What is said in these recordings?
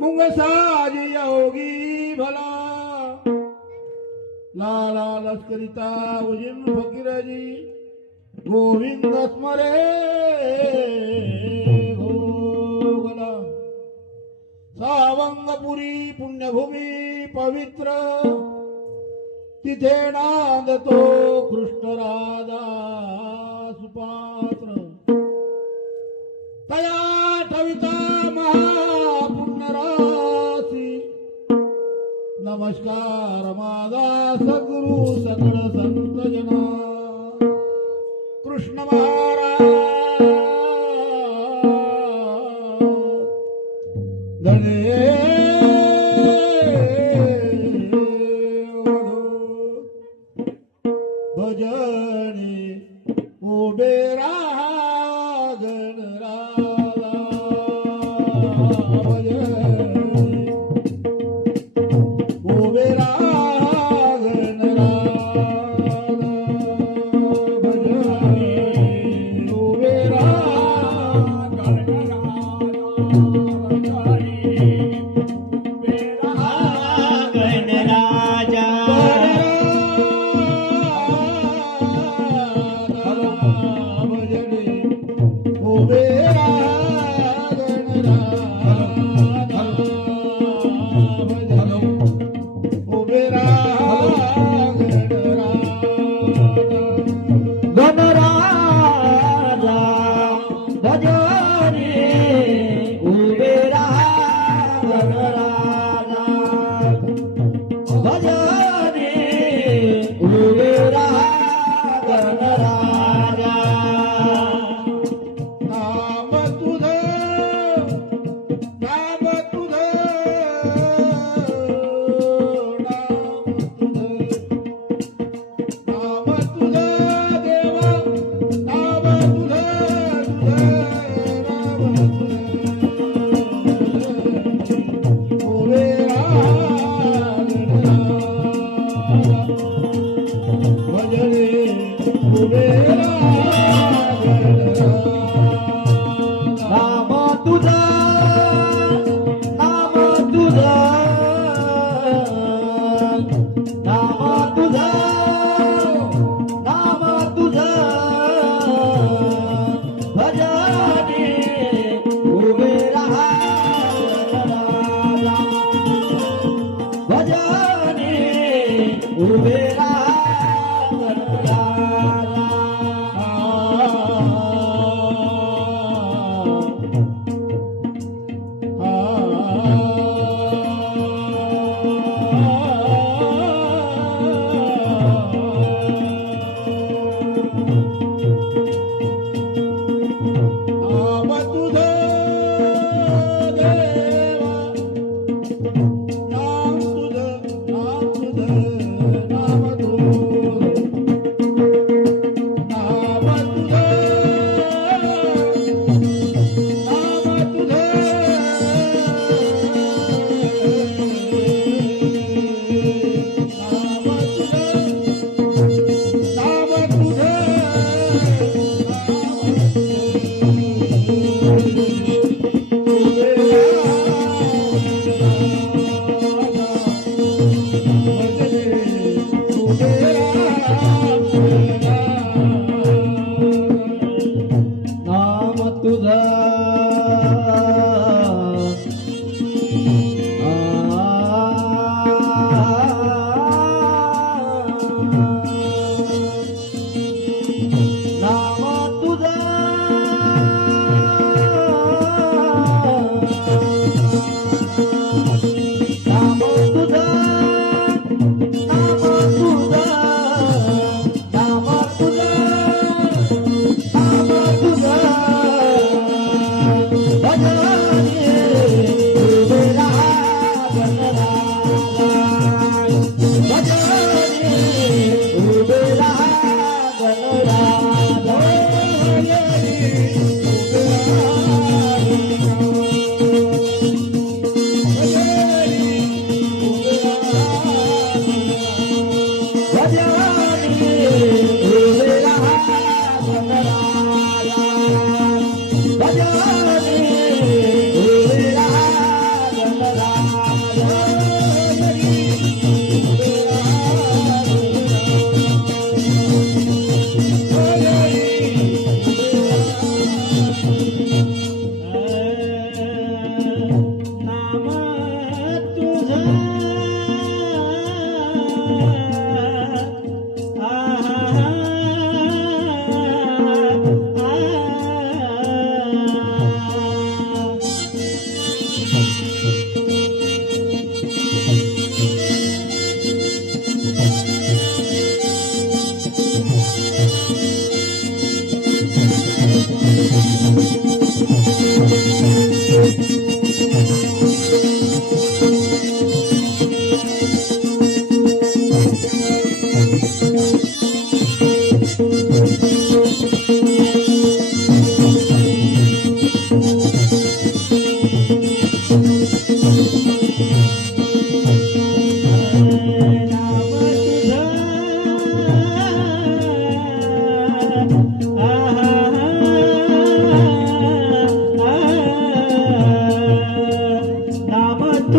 मुंगसाज योगी भला लाला लष्करिता उजिम फकीरजी गोविंद स्मरे गोगला सावंगपुरी पुण्यभूमी पवित्र तिथे नांदतो कृष्ण राधा सुपात्र तया ठविता महापुण्यराशी नमस्कार माझा सद्गुरु सकळ संत जना कृष्ण महाराज गणे भजनी उभे राहा गणराला भजनी उभे राहा गणराला भजनी उभे राहा गणराजा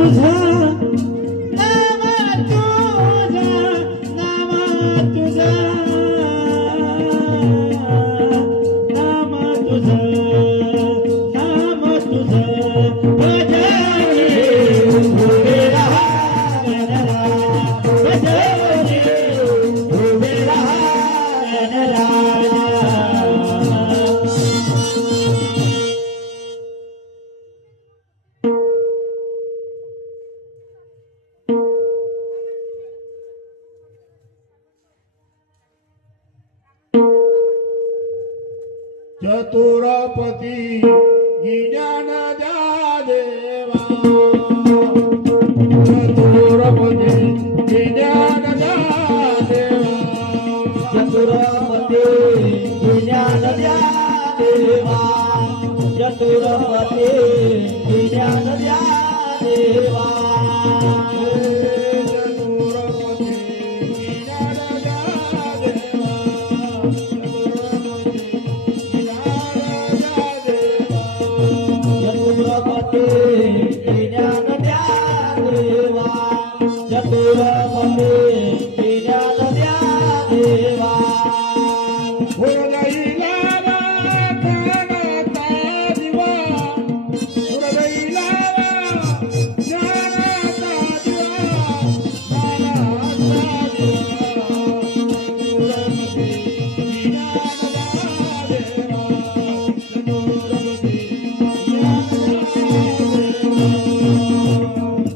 तुझा नाम तुझा नाम तुझा नाम तुझं नाम तुझं भजने उभे राहा गणराजा भजने उभे राहा गणराजा चतुरपती ज्ञान द्या देवा चतुरपती ज्ञान द्या देवा चतुरपते ज्ञान द्या देवा चतुरपते ज्ञान द्या देवा चतुरपते ज्ञान द्या देवा चतुरपते ज्ञान द्या देवा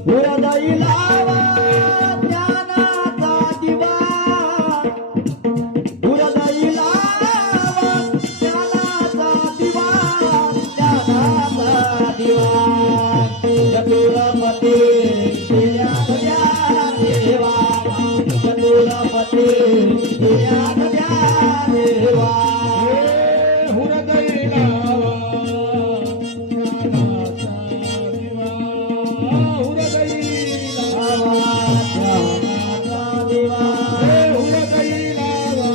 हुरदैलावा ज्ञानाचा दिवा हुरदैलावा ज्ञानाचा दिवा ज्ञानाचा दिवा हृदय लावा ज्ञानाचा दिवा ज्ञानाचा दिवा चतुरपते ज्ञान द्या देवा चतुरपते ज्ञान द्या देवा हुरदैलावा ज्ञानाचा दिवा हुरदैलावा ज्ञानाचा दिवा हुरदैलावा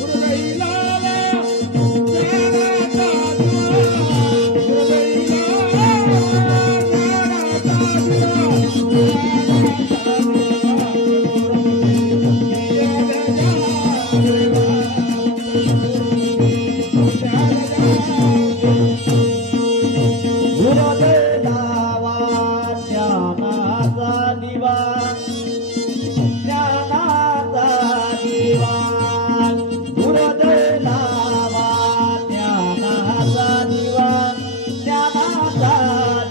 हुरदैलावा ज्ञानाचा हृदय लावा ज्ञानाचा दिवा ज्ञानाचा दिवा हृदय लावा ज्ञानाचा दिवा ज्ञानाचा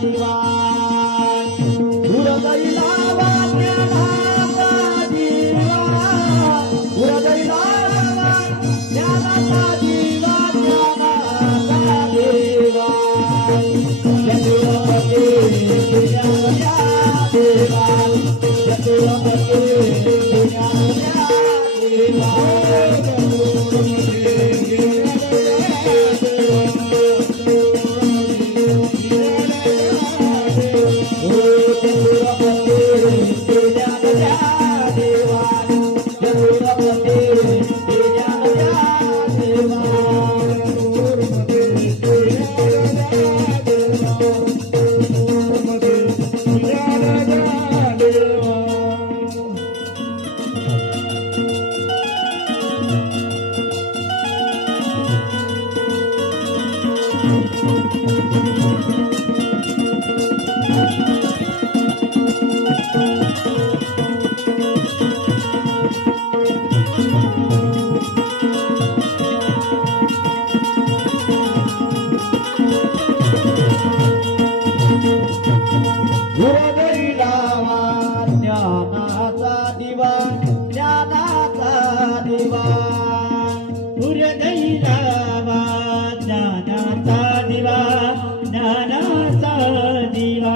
दिवा हृदय लावा ज्ञानाचा दिवा हृदय लावा ज्ञानाचा दिवा ज्ञानाचा दिवा चतुरपते ज्ञान द्या देवा चतुरपते ज्ञान द्या देवा चतुरपते ज्ञान द्या देवा चतुरपते ज्ञान द्या देवा हृदय लावा ज्ञानाचा दिवा ज्ञानाचा दिवा हृदय लावा ज्ञानाचा दिवा ज्ञानाचा दिवा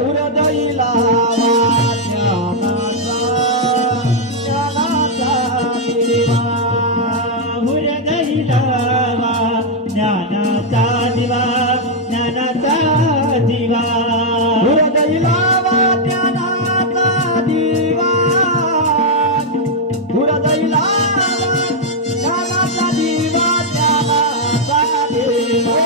हृदय लावा ज्ञानाचा ज्ञानाचा दिवा हृदय लावा ज्ञानाचा दिवा ज्ञानाचा दिवा हृदय लावा ज्ञानाचा दिवा हृदय लावा ज्ञानाचा दिवा ज्ञानाचा दिवा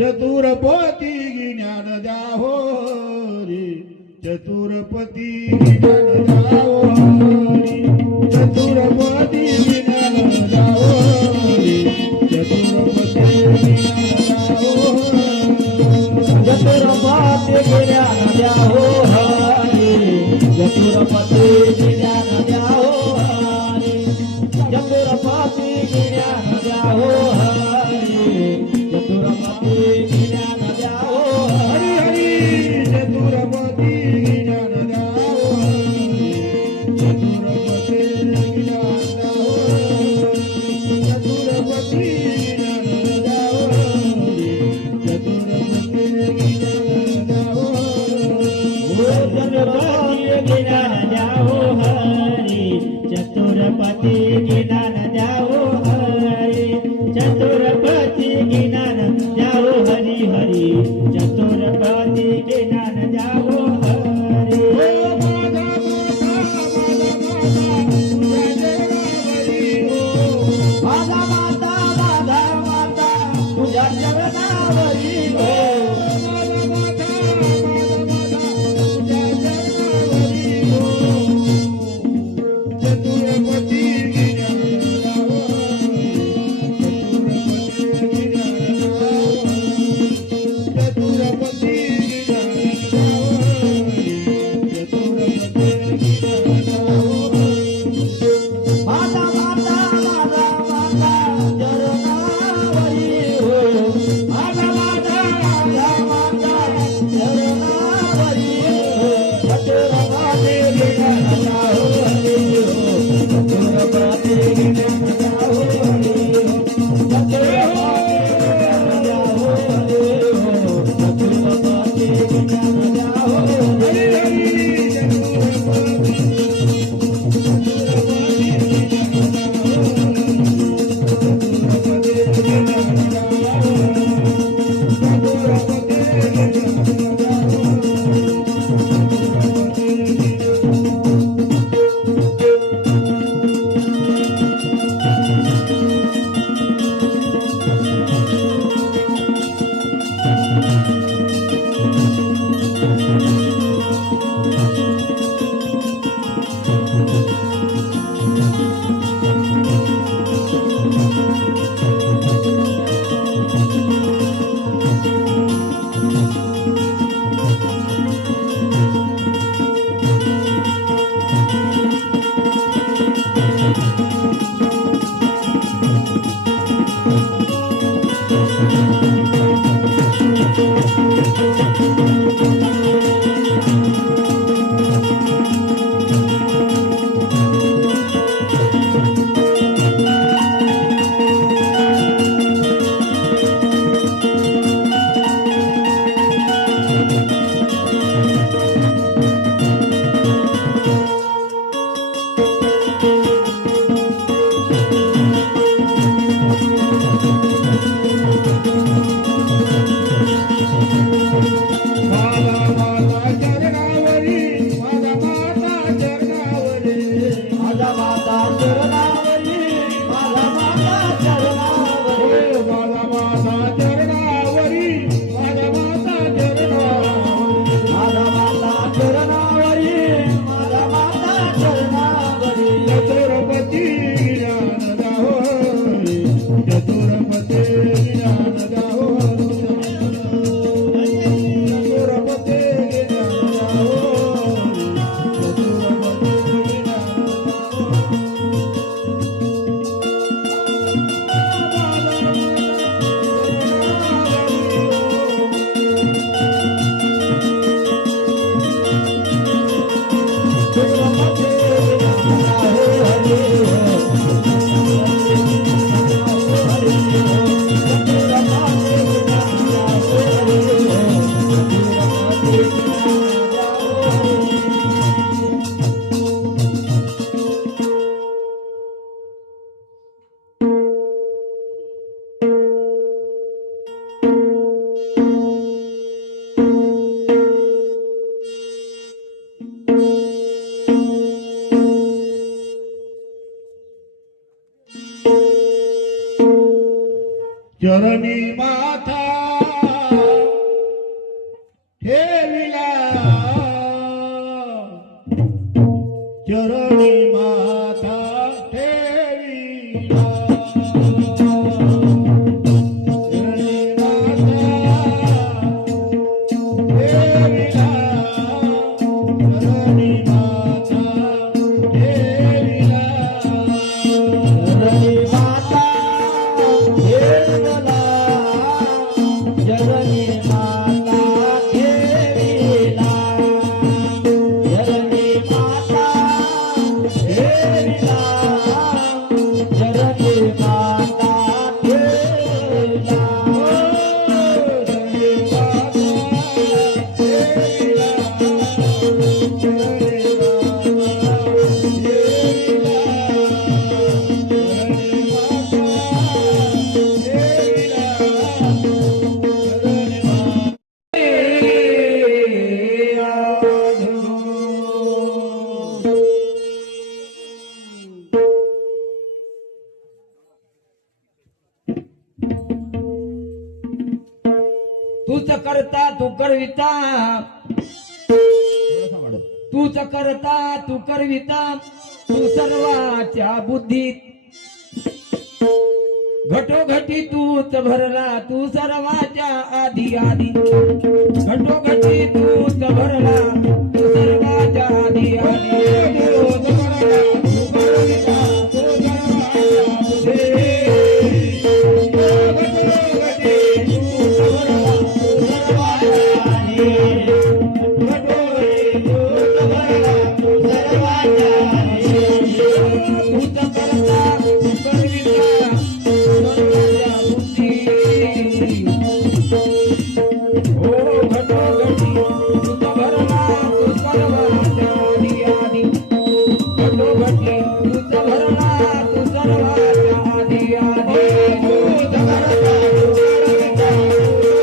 चतुरपती ज्ञान द्या हो रे चतुरपती ज्ञान द्या हो रे चतुरपती ज्ञान द्या हो रे चतुरपती ज्ञान द्या हो चतुरपती ज्ञान द्या हो हरी चतुरपती ज्ञान द्या हो हरी चतुरपती ज्ञान द्या हो हरी हरी हरी चतुरपती ज्ञान द्या हो हरी चतुरपती ज्ञान द्या हो चतुरपती ज्ञान द्या हो हरी चतुरपती ज्ञान द्या हो चतुरपती ज्ञान द्या हो हरी चतुरपती ज्ञान द्या हो हरी हरी चतुरपती ज्ञान द्या हो हरी माझा माता तुझ्या चरणावरी हो चरणी माथा तूच करता तू करविता, थोडंसं वाढव. तूच करता तू करविता, तू सर्वाच्या बुद्धीत घटोघटी तूच भरला, तू सर्वाच्या आधी आधी. घटोघटी तूच भरला, तू सर्वाच्या आधी आधी. तूच भरला, तू करविता, तू सर्वाच्या बुद्धीत. घटोघटी तूच भरला, तू सर्वाच्या आधी आधी. घटोघटी तूच भरला, तू सर्वाच्या आधी आधी. तूच करता तू करविता, सर्वाच्या बुद्धीत. ओ घटोघटी तूच भरला, तू सर्वाच्या आधी आधी. घटोघटी तूच भरला, तू सर्वाच्या आधी आधी. तूच भरला, तू करविता,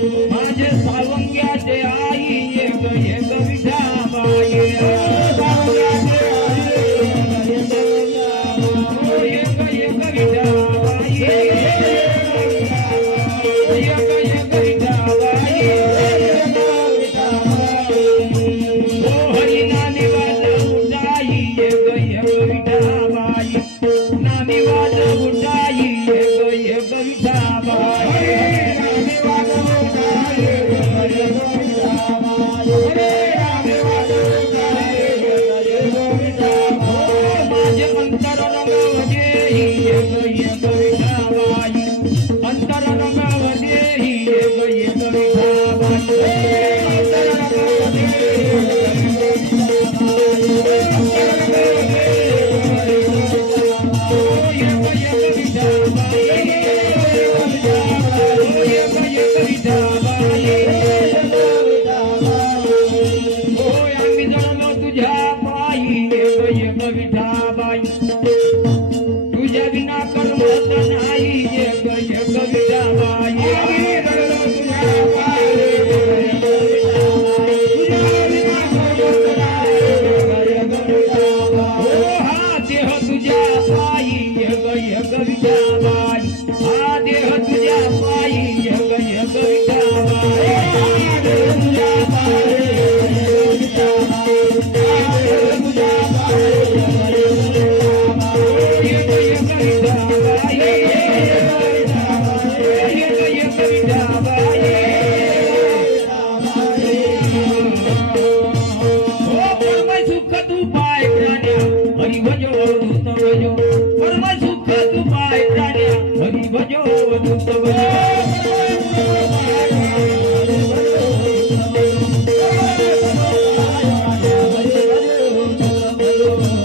तू माझे सावंग्याचे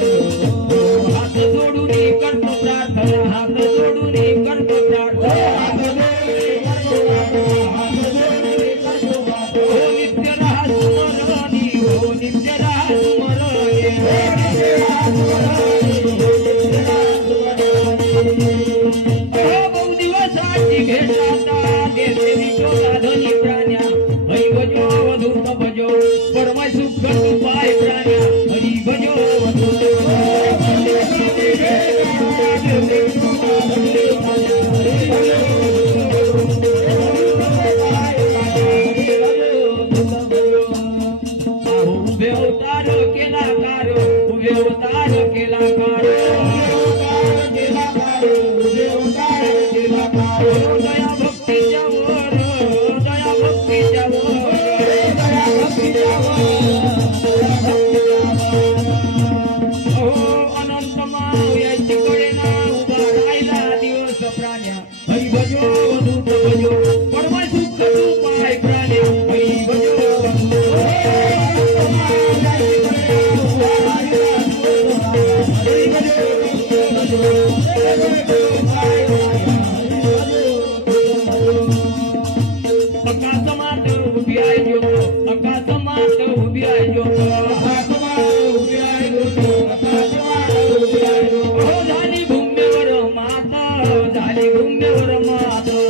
हात जोडून करतो प्रार्थना हात जोडून करतो प्रार्थना हो नित्य राहा स्मरणी हो नित्य राहा स्मरणी हो बहु दिवसाची भेट आता देते विठोबा धनी प्राण्या हरी भजो अवधूत भजो परम सुख पाय प्राण्या हरी भजो अवधूत उभे अवतार केला कार उभे अवतार केला कार दया भक्तीच्या वर दया भक्तीच्या वर अनंत मानव याची कळेना उभा राहिला दिवस प्राण्या हरी भजो अवधूत भजो परम सुख पाय प्राण्या हरी भजो अकाशमात उभी आहे ज्योत अकाशमात उभी आहे ज्योत हो झाली भूम्यवर माता झाली भूम्यवर माता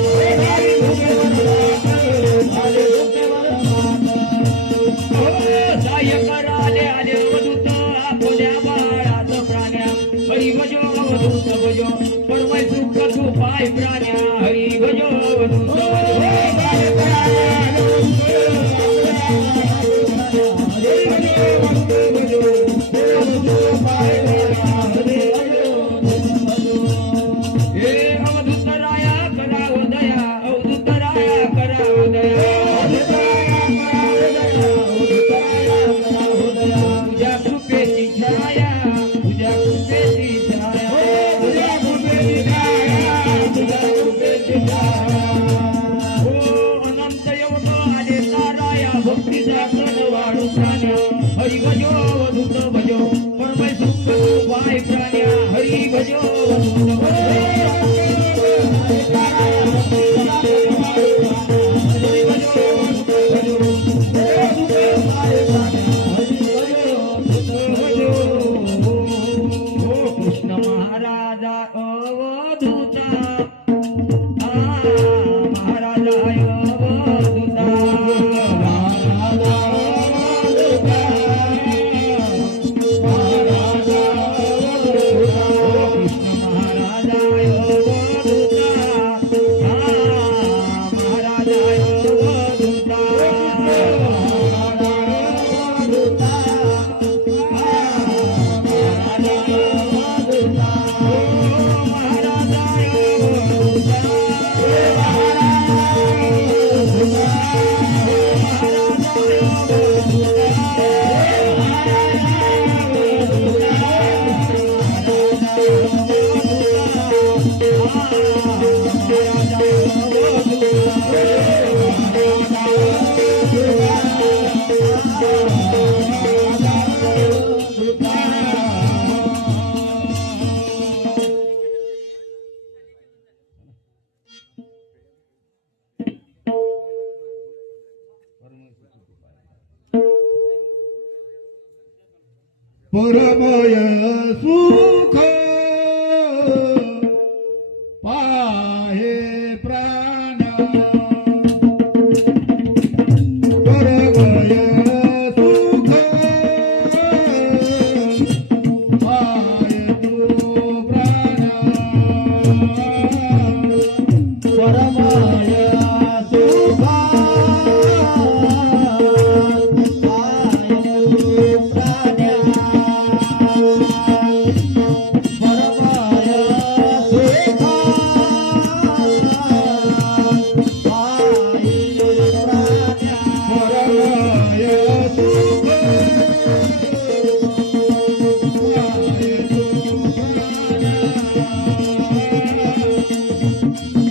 हो सायकर आले आले अवधूत आपल्या बाळाचं प्राण्या हरी भजो अवधूत भजो परमय सुख तू पाय प्राण्या हरी भजो अवधूत हे अवधूत राया कराव दया अवधूत राया कराव दया तुझ्या कृपेची छाया तुझ्या कृपेची छाया हो अनंत योग आले ताराया भक्तीचा कण वाढू प्राण्या हरी भजो अवधूत भजो परमय सुख पाय प्राण्या हरी भजो अवधूत कृष्ण महाराजा अवधूता महाराजा अवधूता परमय सुख पाहे प्राण परमय सुख पाहे तू प्राण परमय सुख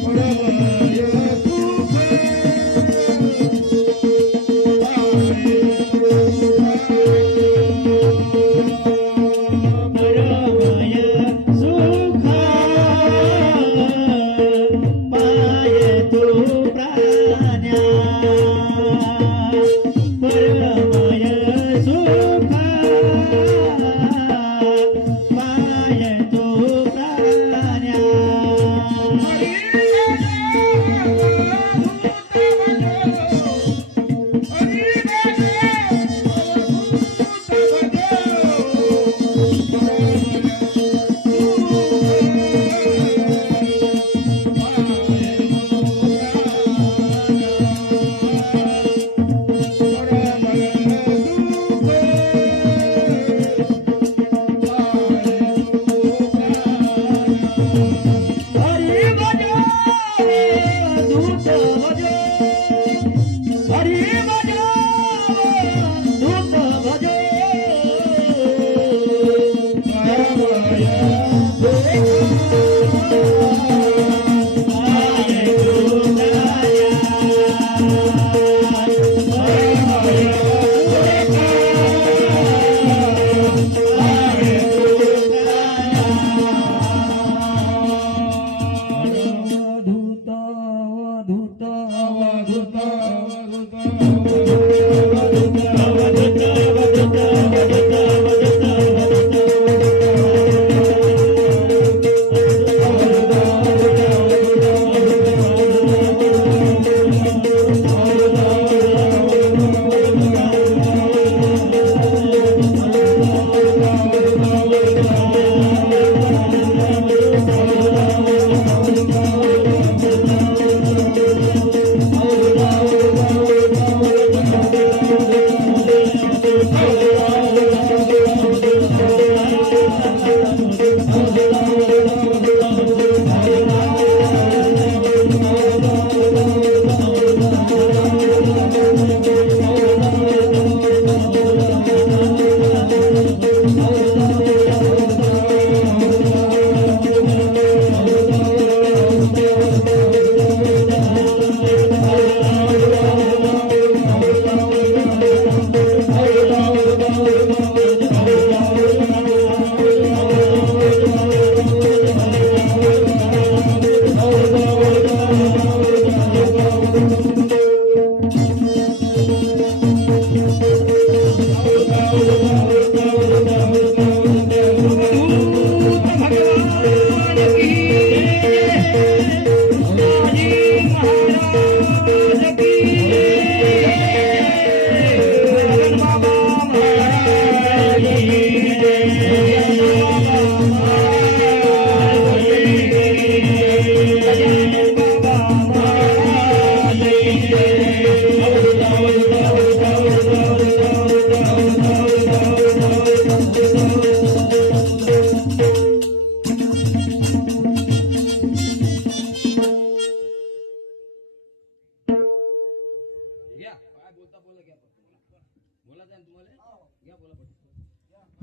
परमय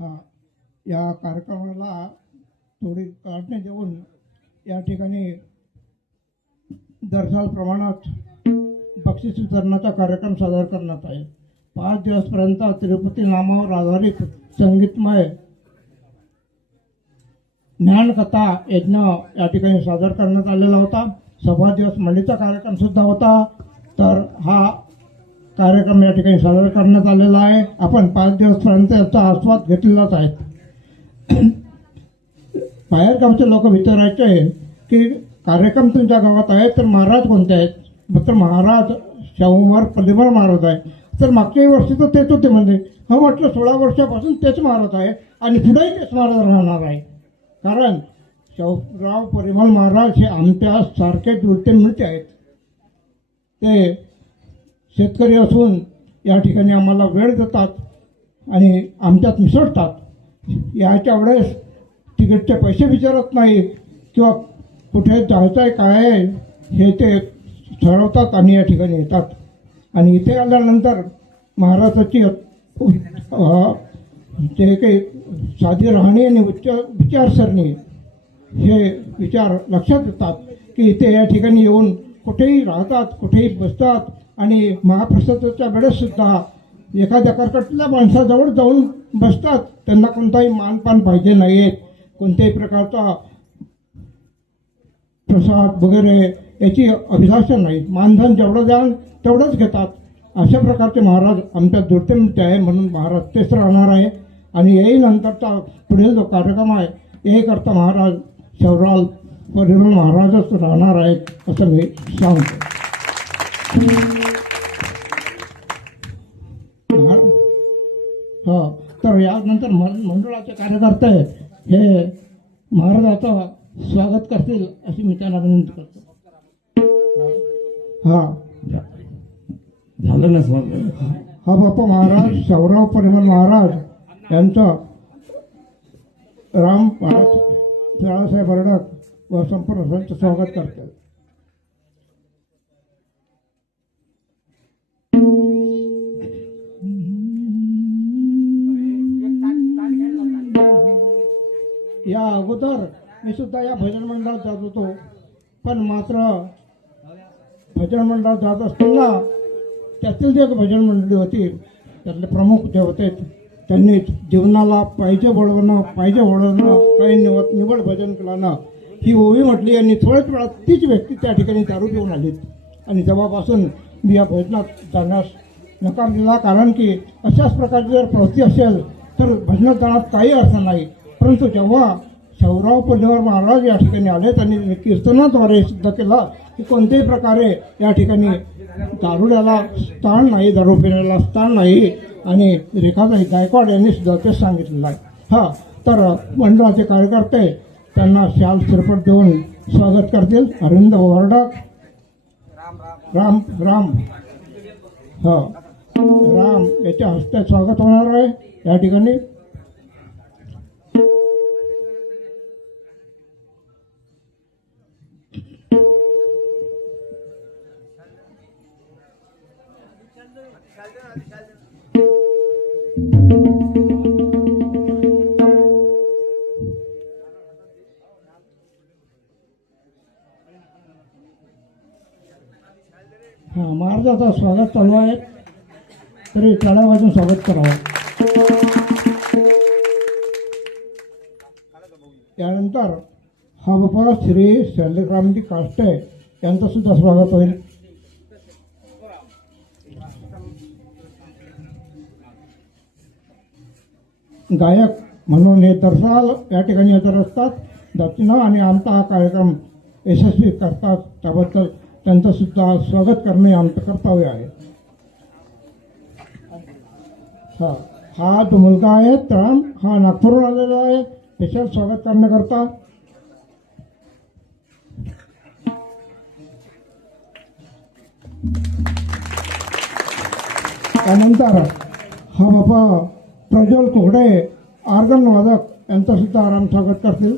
हा या कार्यक्रमाला थोडी काढणे देऊन या ठिकाणी दर्जाल प्रमाणात बक्षीस वितरणाचा कार्यक्रम सादर करण्यात आहे. 5 दिवसपर्यंत तिरुपती नामावर आधारित संगीतमय ज्ञानकथा यज्ञ या ठिकाणी सादर करण्यात आलेला होता. सव्वा दिवस मंडीचा कार्यक्रम सुद्धा होता. तर हा कार्यक्रम या ठिकाणी सादर करण्यात आलेला आहे. आपण 5 दिवसपर्यंत याचा आस्वाद घेतलेलाच आहे. बाहेरगावचे लोक विचारायचे की कार्यक्रम तुमच्या गावात आहे तर महाराज कोणते आहेत. तर महाराज शाहूमार परिमळ महाराज आहे. तर मागच्याही वर्षी तर तेच होते म्हणजे हा म्हटलं 16 वर्षापासून तेच महाराज आहे आणि पुढेही तेच महाराज राहणार आहे. कारण शाहूराव परिमळ महाराज हे आमच्या सारखे जुळते मिळते आहेत. ते शेतकरी असून या ठिकाणी आम्हाला वेळ देतात आणि आमच्यात मिसळतात. याच्या वेळेस तिकीटचे पैसे विचारत नाही किंवा कुठे जायचं आहे काय आहे हे ते ठरवतात आणि या ठिकाणी येतात. आणि इथे आल्यानंतर महाराजाची जे काही साधी राहणी आणि उच्च विचारसरणी हे विचार लक्षात येतात की इथे या ठिकाणी येऊन कुठेही राहतात, कुठेही बसतात आणि महाप्रसादाच्या वेळेससुद्धा एखाद्या कर्कटल्या माणसाजवळ जाऊन बसतात. त्यांना कोणताही मानपान पाहिजे नाही आहेत, कोणत्याही प्रकारचा प्रसाद वगैरे याची अभिलाषा नाही. मानधन जेवढं द्याल तेवढंच घेतात. अशा प्रकारचे महाराज आमच्या दुर्दैवते आहे. म्हणून महाराज तेच राहणार आहे. आणि याही नंतरचा पुढील जो कार्यक्रम आहे हे करता महाराज शाहूराव परिमळ महाराजच राहणार आहेत असं मी सांगतो. हो तर यानंतर मंडळाचे कार्यकर्ते हे महाराजाचं स्वागत करतील अशी मी त्यांना विनंती करतो. हा झालं ना स्वागत. हा बापा महाराज शाहूराव परिमळ महाराज यांचं राम बाळासाहेब बर्डक व संपूर्ण संत स्वागत करतात. या अगोदर मी सुद्धा या भजन मंडळात जात होतो. पण मात्र भजन मंडळात जात असताना त्यातील जे भजन मंडळी होती त्यातले प्रमुख जे होते त्यांनी जीवनाला पाहिजे वळवणं काही निवड भजन केल्यानं ही ओवी म्हटली आणि थोड्याच वेळात तीच व्यक्ती त्या ठिकाणी दारू पिऊन आली. आणि तेव्हापासून मी या भजनात जाण्यास नकार दिला. कारण की अशाच प्रकारची जर प्रवृत्ती असेल तर भजनात जाण्यात काही अर्थ नाही. परंतु जेव्हा शाहूराव परिमळ महाराज या ठिकाणी आले त्यांनी कीर्तनाद्वारे सिद्ध केलं की कोणत्याही प्रकारे या ठिकाणी दारुड्याला स्थान नाही, दारू पिण्याला स्थान नाही. आणि रेखाताई गायकवाड यांनी सुद्धा तेच सांगितलेलं आहे. हा तर मंडळाचे कार्यकर्ते त्यांना शाल शिरपट देऊन स्वागत करतील. अरविंद वर्डक राम राम हा राम याच्या हस्ते स्वागत होणार आहे या ठिकाणी. हा महाराजाचं स्वागत चालू आहे तरी टाळ्या वाजून स्वागत करावं. त्यानंतर हा बाबा श्री शैलग्रामजी काष्टे यांचं सुद्धा स्वागत होईल. गायक म्हणून हे दर्शाल या ठिकाणी हजर असतात. दक्षिणा आणि आमचा हा कार्यक्रम यशस्वी करतात त्याबद्दल त्यांचं सुद्धा स्वागत करणे आमचं कर्तव्य आहे. हा जो मुलगा आहे राम हा नागपूरहून आलेला आहे स्पेशल स्वागत करण्याकरता. त्यानंतर हा बाबा प्रज्वल कोहडे ऑर्गन वादक यांचं सुद्धा आराम स्वागत करतील.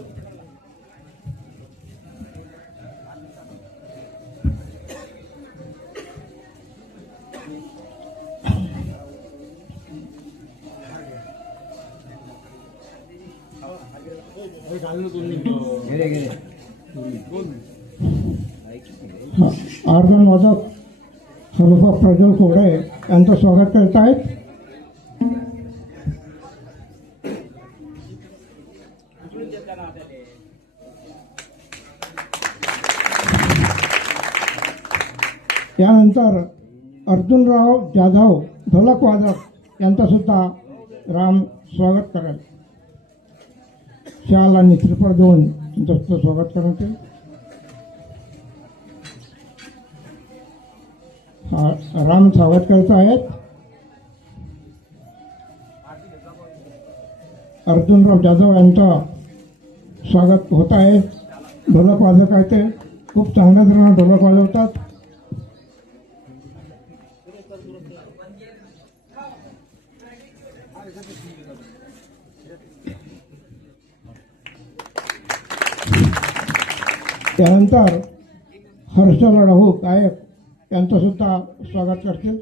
ऑर्गन वादक हरुफा प्रज्वल कोडे यांचं स्वागत करत आहेत. यानंतर अर्जुनराव जाधव ढोलक वादक यांचं सुद्धा राम स्वागत करेल. शाल आणि श्रीफळ देऊन त्यांचं सुद्धा स्वागत करण्यात येईल. राम स्वागत करत आहेत. अर्जुनराव जाधव यांचं स्वागत होत आहे. ढोलक वादक आहे ते खूप चांगल्या तऱ्हेने ढोलक वाजवतात. त्यानंतर हर्षल लढाऊ गायक यांचं सुद्धा स्वागत करतील.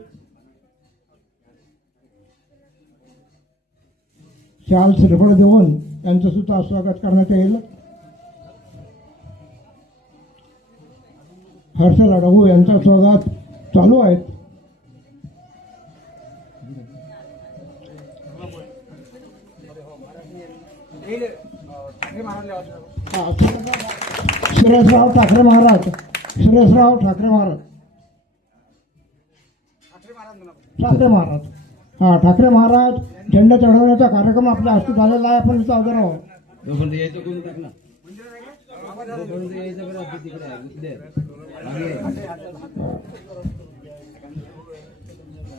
शाल श्रीफळ देऊन त्यांचं सुद्धा स्वागत करण्यात येईल. हर्षल लढाऊ यांचं स्वागत चालू आहे. सुरेशराव ठाकरे महाराज, सुरेशराव ठाकरे महाराज, ठाकरे महाराज, हा ठाकरे महाराज झेंडा चढवण्याचा कार्यक्रम आपल्या हस्ते झालेला आहे. आपण इथं हजर आहोत.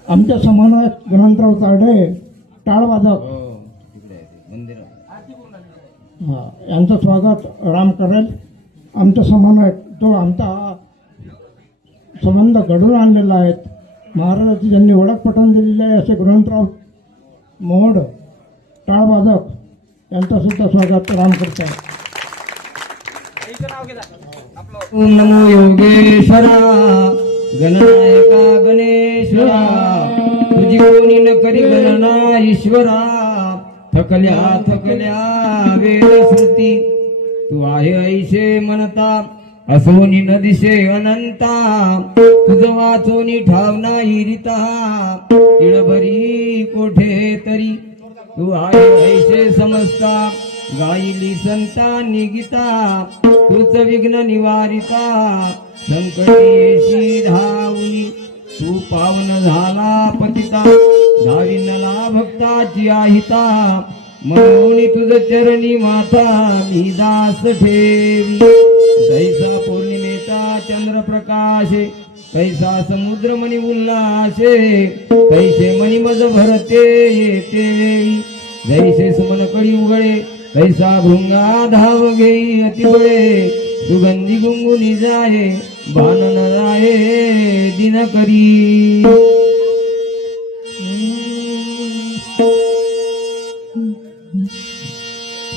आमच्या समन्वयक गणवंतराव तारडे टाळवादक यांचं स्वागत राम करेल. आमचा समन्वयक तो आमचा संबंध घडून आणलेला आहे. महाराजाची ज्यांनी ओळख पटवून दिलेली आहे असे गणवंतराव मोहोड टाळवादक यांचं सुद्धा स्वागत राम करत आहे. ओम नमो योगेश्वरा गणनायका गणेश्वरा तुझी कोणी न करी गणना ईश्वरा. थकल्या थकल्या वेळ श्रुती तू आहे ऐशे म्हणता असोनी न दिशे अनंता. तुझ वाचोनी ठाव नाही रिता तिळभरी कोठे तरी तू आहे ऐशे समजता. गायली संतांनी गीता तूच विघ्न निवारिता. संकटी येशी धावली तू पावन झाला पतिता. धाविनला भक्ताची आहिता म्हणून तुझ चरणी माता मी दास ठेवी. कैसा पौर्णिमेचा चंद्र प्रकाशे कैसा समुद्र मणी उल्हासे. कैसे मणी मज भरते येते जैसे सुमन कडी उघडे. कैसा भृंगा धाव घेई अतिबळे. सुगंधी गुंगुनी जाये भानन राये दिन करी.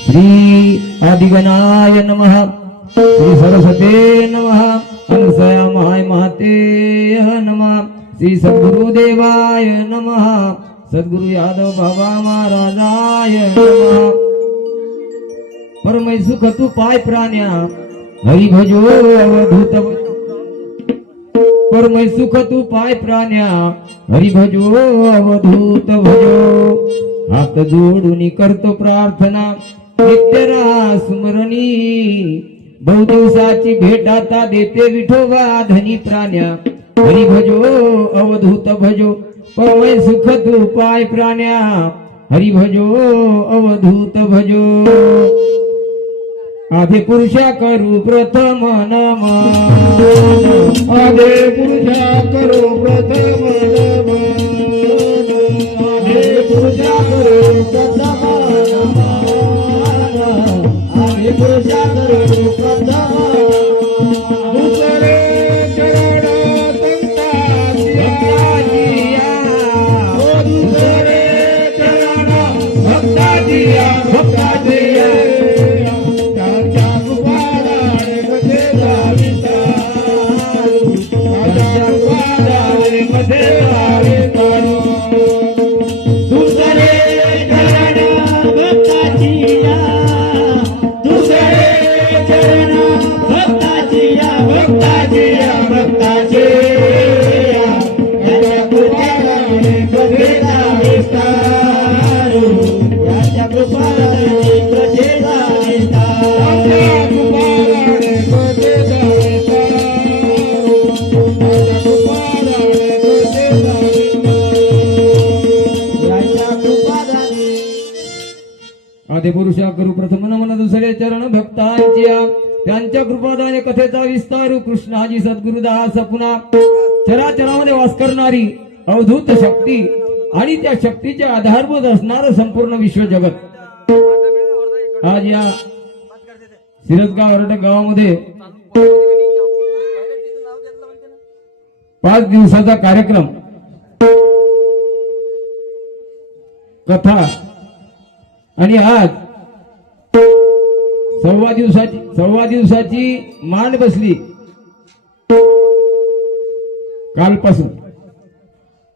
श्री आदिगणाय नमः. श्री सरस्वते नमः. अनुसया महाय महते नमः. श्री सद्गुरुदेवाय नमः. सद्गुरु यादव बाबा महाराजाय नमः. परमय सुख तू पाय प्राण्या हरि भजो अवधूत. परमय सुख तू पाय प्राण्या हरि भजो अवधूत भजो. हात जोडून करतो प्रार्थना नित्य राहा स्मरणी. बहु दिवसाची भेट आता देते विठोबा धनी प्राण्या हरि भजो अवधूत भजो. परमय सुख तू पाय प्राण्या हरि भजो अवधूत भजो. आदि पुरुषा करू प्रथम नमन. आदे पुरुषा करो प्रथम नमन. आदे पुरुषा करो प्रथम नमन. आदे पुरुषा करो प्रथम दुसरे चरण भक्ताजिया. दुसरे चरण भक्ताजिया भक्ताजिया. दुसरे चरण भक्ताजिया. आदे पुरुषा करू प्रथम नमन दुसरे चरण भक्तांच्या त्यांच्या कृपादाने कथेचा विस्तार कृष्णाजी सद्गुरुदास पुन्हा चराचरामध्ये वास करणारी अवधूत शक्ती आणि त्या शक्तीच्या आधारभूत असणारं संपूर्ण विश्व जगत आज या सिरसगाव वरटक गावामध्ये 5 दिवसाचा कार्यक्रम कथा आणि आज सव्वा दिवसाची मांड बसली कालपासून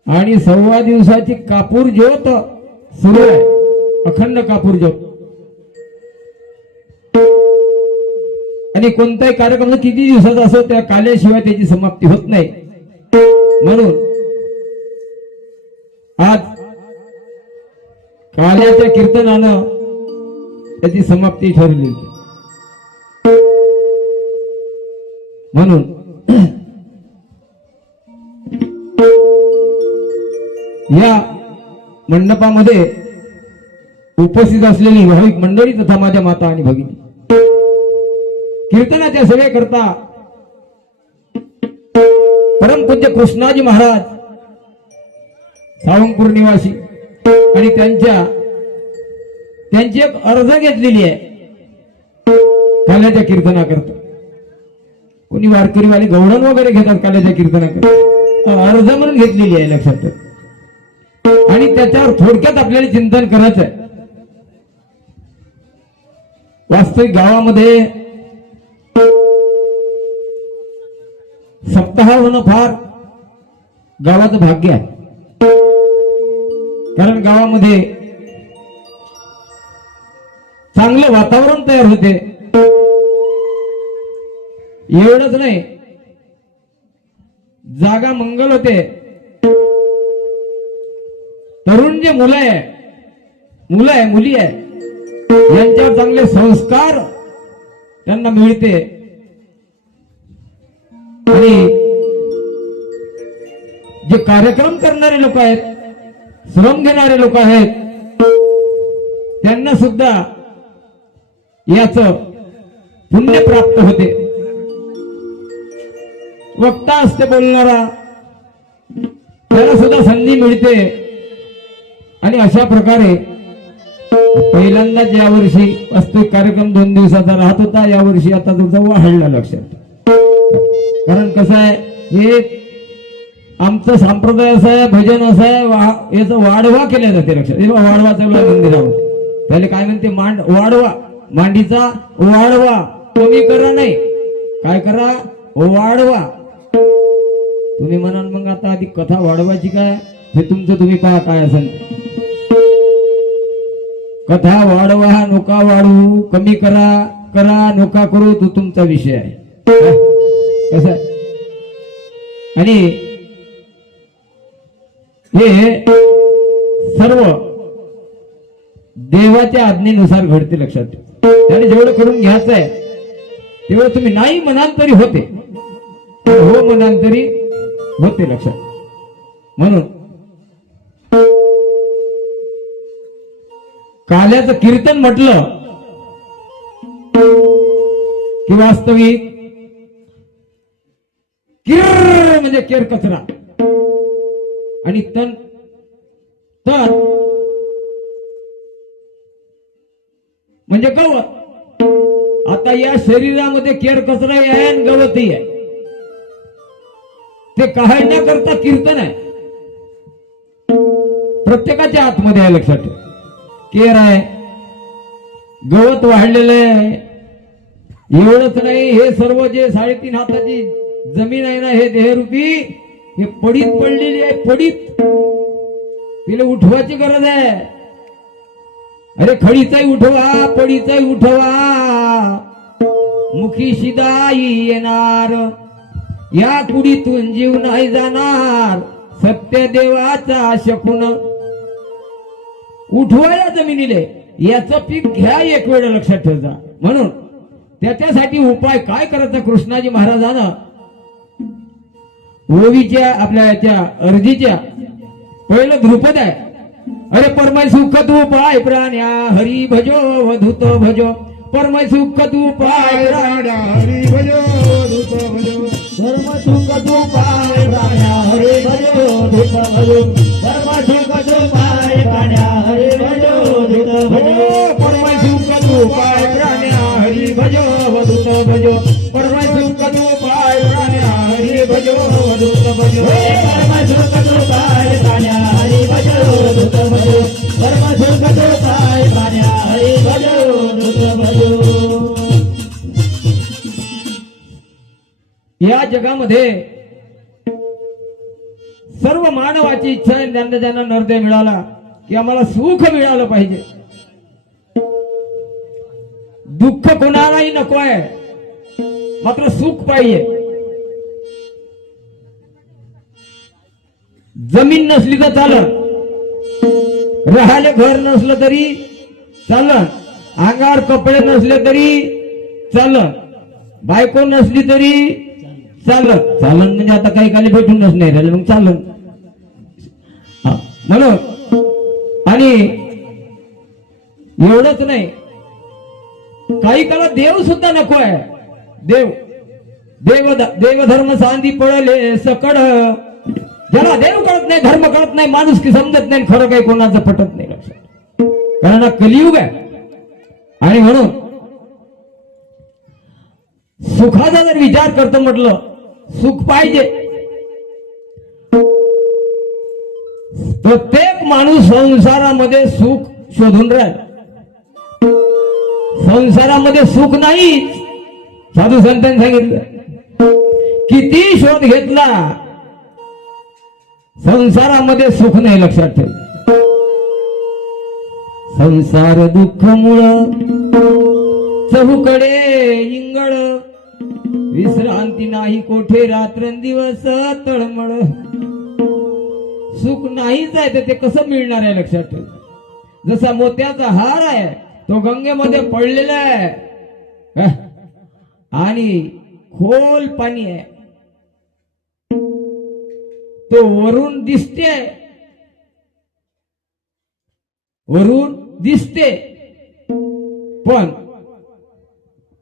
आणि 1.25 दिवसाची कापूर ज्योत सुरू आहे अखंड कापूर ज्योत आणि कोणताही कार्यक्रम किती दिवसाचा असो त्या काल्याशिवाय त्याची समाप्ती होत नाही म्हणून आज काल्याच्या कीर्तनानं त्याची समाप्ती ठरली म्हणून या मंडपामध्ये उपस्थित असलेली भाविक मंडळी तथा माझ्या माता आणि भगिनी कीर्तनाच्या सेवेकरता परमपूज्य कृष्णाजी महाराज सावंगपूर निवासी आणि त्यांची एक अर्ज घेतलेली आहे काल्याच्या कीर्तनाकरता कोणी वारकरीवाले गवळण वगैरे घेतात काल्याच्या कीर्तनाकरता अर्ज म्हणून घेतलेली आहे लक्षात ठेवा आणि त्याच्यावर थोडक्यात आपल्याला चिंतन करायचं आहे वास्तविक गावामध्ये सप्ताह होणं फार गावाचं भाग्य आहे कारण गावामध्ये चांगलं वातावरण तयार होते एवढंच नाही जागा मंगल होते तरुण जे मुली आहे यांच्यावर चांगले संस्कार त्यांना मिळते आणि जे कार्यक्रम करणारे लोक आहेत श्रम घेणारे लोक आहेत त्यांना सुद्धा याच पुण्य प्राप्त होते वक्ता असते बोलणारा त्याला सुद्धा संधी मिळते आणि अशा प्रकारे पहिल्यांदाच यावर्षी वास्तविक कार्यक्रम 2 दिवसाचा राहत होता यावर्षी आता तुमचा वाढला लक्षात कारण कसं आहे हे आमचं संप्रदाय असं आहे भजन असं आहे याचा वाढवा केला जाते लक्षात वाढवा चालू मंदिरामध्ये पहिले काय म्हणते वाढवा मांडीचा वाढवा कमी करा नाही काय करा वाढवा तुम्ही म्हणाल मग आता आधी कथा वाढवायची काय हे तुमचं तुम्ही पहा काय असेल कथा वाढवा नोका वाढवू कमी करा नोका करू तो तुमचा विषय आहे कसं आणि हे सर्व देवाच्या आज्ञेनुसार घडते लक्षात त्याने जेवढं करून घ्यायचं आहे तेवढं तुम्ही नाही म्हणाल तरी होते हो म्हणाल तरी होते लक्षात म्हणून काल्याचं कीर्तन म्हटलं की वास्तविक किर म्हणजे केर कचरा आणि तन म्हणजे गवत आता या शरीरामध्ये केर कचरा आहे आणि गवतही आहे ते काढण्याकरता कीर्तन आहे प्रत्येकाच्या आतमध्ये आहे लक्षात ठेवा केर आहे गवत वाढलेलं आहे एवढंच नाही हे सर्व जे 3.5 हाताची जमीन आहे ना हे देहरूपी हे पडीत पडलेली आहे पडीत तिला उठवायची गरज आहे अरे खडीचाही उठवा पडीचाही उठवा मुखी शिदाई येणार या कुडीतून जीव नाही जाणार सत्य देवाचा शकून उठवा या जमिनीले याचं पीक घ्या एक वेळ लक्षात ठेवा म्हणून त्याच्यासाठी उपाय काय करायचा कृष्णाजी महाराजांना ओवीच्या आपल्या याच्या अर्जीच्या पहिलं ध्रुपद आहे अरे परमय सुख तू पाय प्राण्या हरी भजो वधूत भजो परमय सुख तू पाय प्राण्या हरी भजो धूत भजो धर्म सुख तू पाय प्राण्या हरे भजो धूत भजो धर्म सुख तू पाय प्राण्या हरे भजो धूत भजो परमय सुख तू पाय प्राण्या हरी भजो वधूत भजो परमय सुख तू पाय प्राण्या हरी भजो वधूत भजो धर्म सुख तू पाय प्राण्या हरे भजो धूत भजो धर्म सुख तू पाय प्राण्या हरे भजो धूत भजो. या जगामध्ये सर्व मानवाची इच्छा आहे ज्यांना ज्यांना नरदेह मिळाला की आम्हाला सुख मिळालं पाहिजे. दुःख कोणालाही नको आहे मात्र सुख पाहिजे. जमीन नसली तर चालत राहायला घर नसलं तरी चालत अंगावर कपडे नसले तरी चालत बायको नसली तरी चालत चालन म्हणजे आता काही काही भेटूनच नाही राहिलं मग चालन म्हणून. आणि एवढंच नाही काही काला देव सुद्धा नको आहे. देवधर्म सांदी पडले सकड ज्याला देव कळत नाही धर्म कळत नाही माणूस की समजत नाही खरं काही कोणाचं पटत नाही लक्षात. कारण हा कलियुग आहे. आणि म्हणून सुखाचा जर विचार करतो म्हटलं सुख पाहिजे. प्रत्येक माणूस संसारामध्ये सुख शोधून राहिला. संसारामध्ये सुख नाही. साधू संतांनी सांगितलं किती शोध घेतला संसारामध्ये सुख नाही. लक्षात ठेव संसार दुःख मुळ चहूकडे इंगळ विश्रांती नाही कोठे रात्रंदिवस तळमळ. सुख नाहीच आहे तर ते कसं मिळणार आहे. लक्षात ठेव जसा मोत्याचा हार आहे तो गंगेमध्ये पडलेला आहे आणि खोल पाणी आहे तो वरून दिसते पण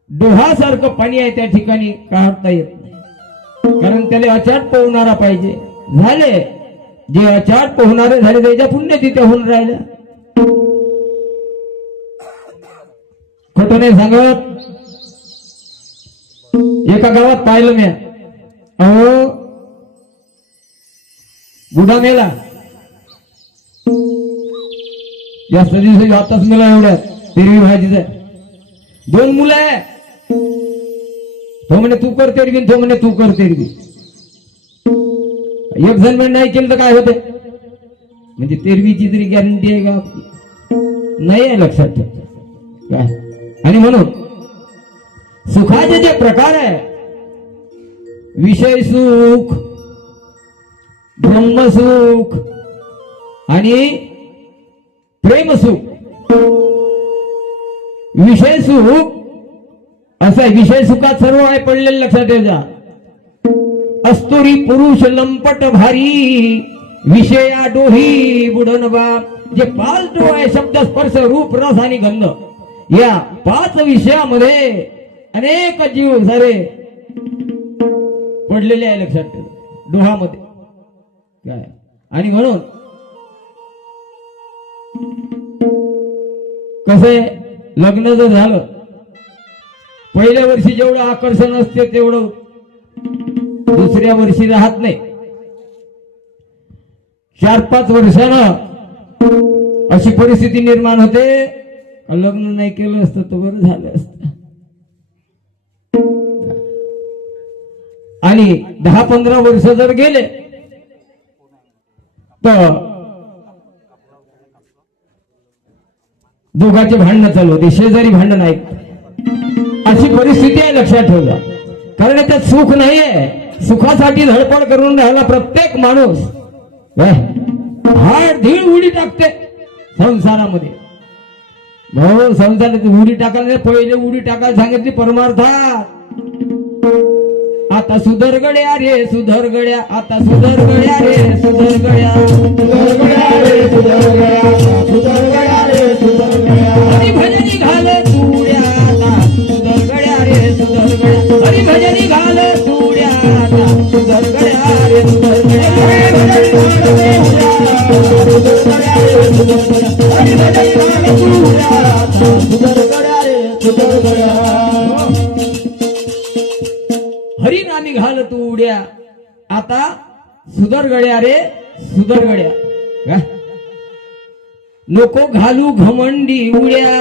डोहासारखं पाणी आहे त्या ठिकाणी काढता येत नाही. कारण त्याला अचाट पोहणारा पाहिजे. झाले जे अचाट पोहणारे झाले त्याच्या पुण्य तिथे होऊन राहिल्या. खोटं नाही सांगत. एका गावात पाहिलं मी अहो बुडा मेला जास्त दिवस आताच मला एवढ्या तेरवी भाजीच दोन मुलं आहे. तो म्हणे तू कर तेरवी तो म्हणे तू कर तेरवी. एक जण म्हणे नाही केलं तर काय होते म्हणजे तेरवीची तरी गॅरंटी आहे का नाही आहे. लक्षात ठेव काय. आणि म्हणून सुखाचे जे प्रकार आहे विषय सुख ब्रह्मसुख आणि प्रेम सुख. विषय सुख असं आहे. विषय सुखात सर्व आहे पडलेलं लक्षात ठेवा. अस्तुरी पुरुष लंपट भारी विषया डोही बुडनवा. जे पाच डोळ आहे शब्द स्पर्श रूप रस आणि गंध या पाच विषयामध्ये अनेक जीव सारे पडलेले आहे. लक्षात ठेवा डोहामध्ये काय. आणि म्हणून कसं लग्न जर झालं पहिल्या वर्षी जेवढं आकर्षण असते तेवढं दुसऱ्या वर्षी राहत नाही. 4-5 वर्षानं अशी परिस्थिती निर्माण होते लग्न नाही केलं असतं तर बरं झालं असतं. आणि 10-15 वर्ष जर गेले तर दोघांचे भांडणं चालू होते. शेजारी भांडण ऐक अशी परिस्थिती आहे. लक्षात ठेवा. कारण त्यात सुख नाहीये. सुखासाठी धडपड करून राहिला प्रत्येक माणूस हाड धीळ उडी टाकते संसारामध्ये. भाऊ संसारात उडी टाकायला पहिले उडी टाकायला सांगितली परमार्थात. आता सुधर गड्या रे सुधर गड्या आता सुधर गड्या रे सुधर गड्या सुधर गड्या रे सुधर गड्या हरी भजन घाल तुड्या आता सुधर गड्या रे सुधर गड्या हरी नामी घाल तू उड्या आता सुधर गड्या रे सुधर गड्या का? नको घालू घमंडी उड्या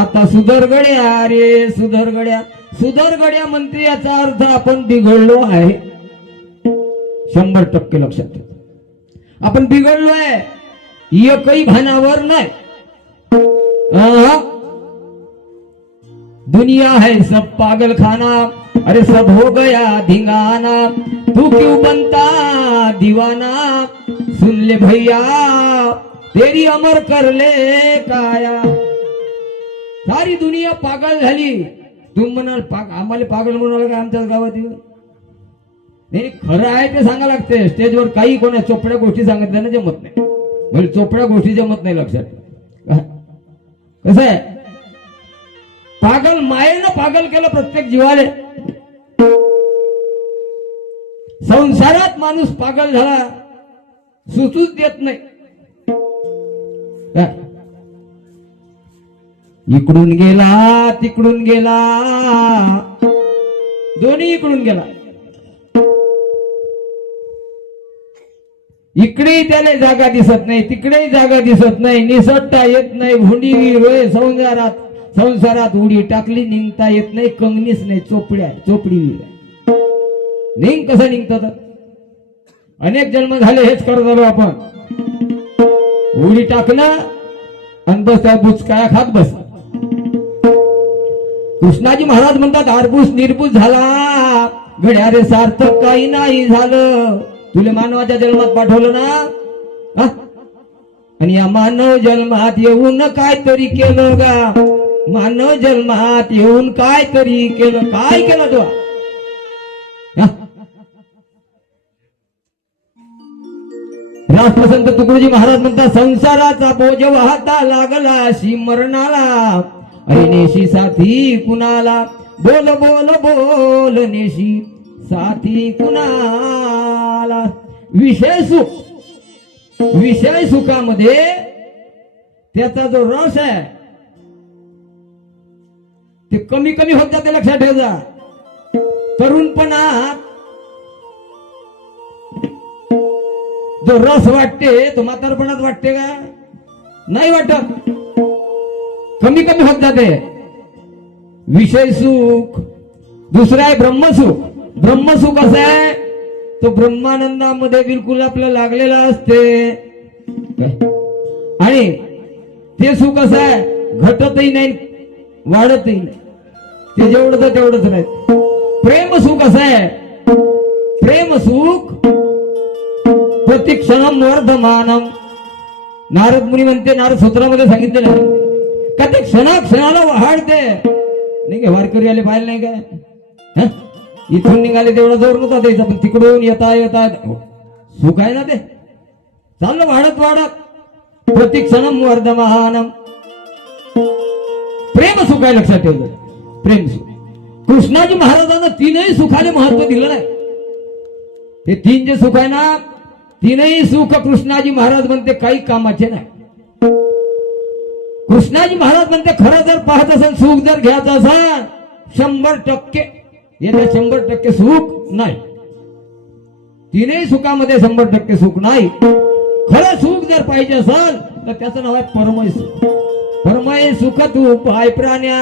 आता सुधर गड्या रे सुधर गड्या सुधर गड्या म्हणते याचा अर्थ आपण बिघडलो आहे 100% लक्षात ठेवा आपण बिघडलो आहे एकही भानावर नाही दुनिया है सब पागल खाना अरे सब हो गया धिंगाना तू क्यों बनता दीवाना सुन ले भैया तेरी अमर कर ले काया सारी दुनिया पागल झाली तुम्ही म्हणाल आम्हाला पागल म्हणून का आमच्याच गावात येऊन नाही खरं आहे ते सांगा लागते स्टेजवर काही कोणा चोपड्या गोष्टी सांगितल्या ना जमत नाही म्हणजे चोपड्या गोष्टी जमत नाही लक्षात कसं आहे पागल मायेनं पागल केलं प्रत्येक जीवाले संसारात माणूस पागल झाला सुचूच देत नाही इकडून गेला तिकडून गेला दोन्ही इकडून गेला इकडेही त्याला जागा दिसत नाही तिकडेही जागा दिसत नाही निसटता येत नाही भुंडी रोय संसारात उडी टाकली निघता येत नाही कंगनीच नाही चोपडी निघ कसं निघतात अनेक जन्म झाले हेच करत आलो आपण उडी टाकणं आणि बस त्या बुचकाया खात बस कृष्णाजी महाराज म्हणतात आरबूस निर्बूस झाला घड्या रे सार्थक काही नाही झालं तुला मानवाच्या जन्मात पाठवलं ना आणि या मानव जन्मात येऊन काहीतरी केलं गा मानव जन्मात येऊन काहीतरी केलं काय केलं तो राष्ट्रसंत तुकडोजी महाराज म्हणतात संसाराचा बोज वाहता लागला शी मरणाला ऐनेशी साथी कुणाला बोल बोल बोल नेशी साथी कुणाला विषय सुखामध्ये त्याचा जो रस आहे ते कमी कमी होत जाते लक्षात ठेवा तरुणपणात जो रस वाटते तो म्हातारपणात वाटते का नाही वाटत कमी कमी होत जाते विषय सुख दुसरा आहे ब्रह्मसुख असं आहे तो ब्रह्मानंदामध्ये बिलकुल आपलं लागलेला असते आणि ते सुख असं आहे घटतही नाही वाढतही नाही ते जेवढं तेवढंच नाही प्रेम सुख असं आहे प्रेम सुख प्रतिक्षणम वर्धमानम नारद मुनी म्हणते नारद सूत्रामध्ये सांगितलेलं आहे का ते क्षणाला वाढते नाही वारकरी आले पाहिजे नाही काय इथून निघाले तेवढा जोर नव्हता द्यायचा पण तिकडून येता सुख आहे ना ते चाललं वाढत प्रतिक्षणम वर्धमानम प्रेम सुख आहे लक्षात ठेवलं प्रेम सुख कृष्णाजी महाराजांना तीनही सुखाले महत्व दिलं नाही हे तीन जे सुख आहे ना तीनही सुख कृष्णाजी महाराज म्हणते काही कामाचे नाही कृष्णाजी महाराज म्हणते खरं जर पाहत असेल सुख जर घ्यायचं असेल 100% याच्या 100% सुख नाही तीनही सुखामध्ये 100% सुख नाही खरं सुख जर पाहिजे असेल तर त्याचं नाव आहे परमय सुख परमय सुख तू पाय प्राण्या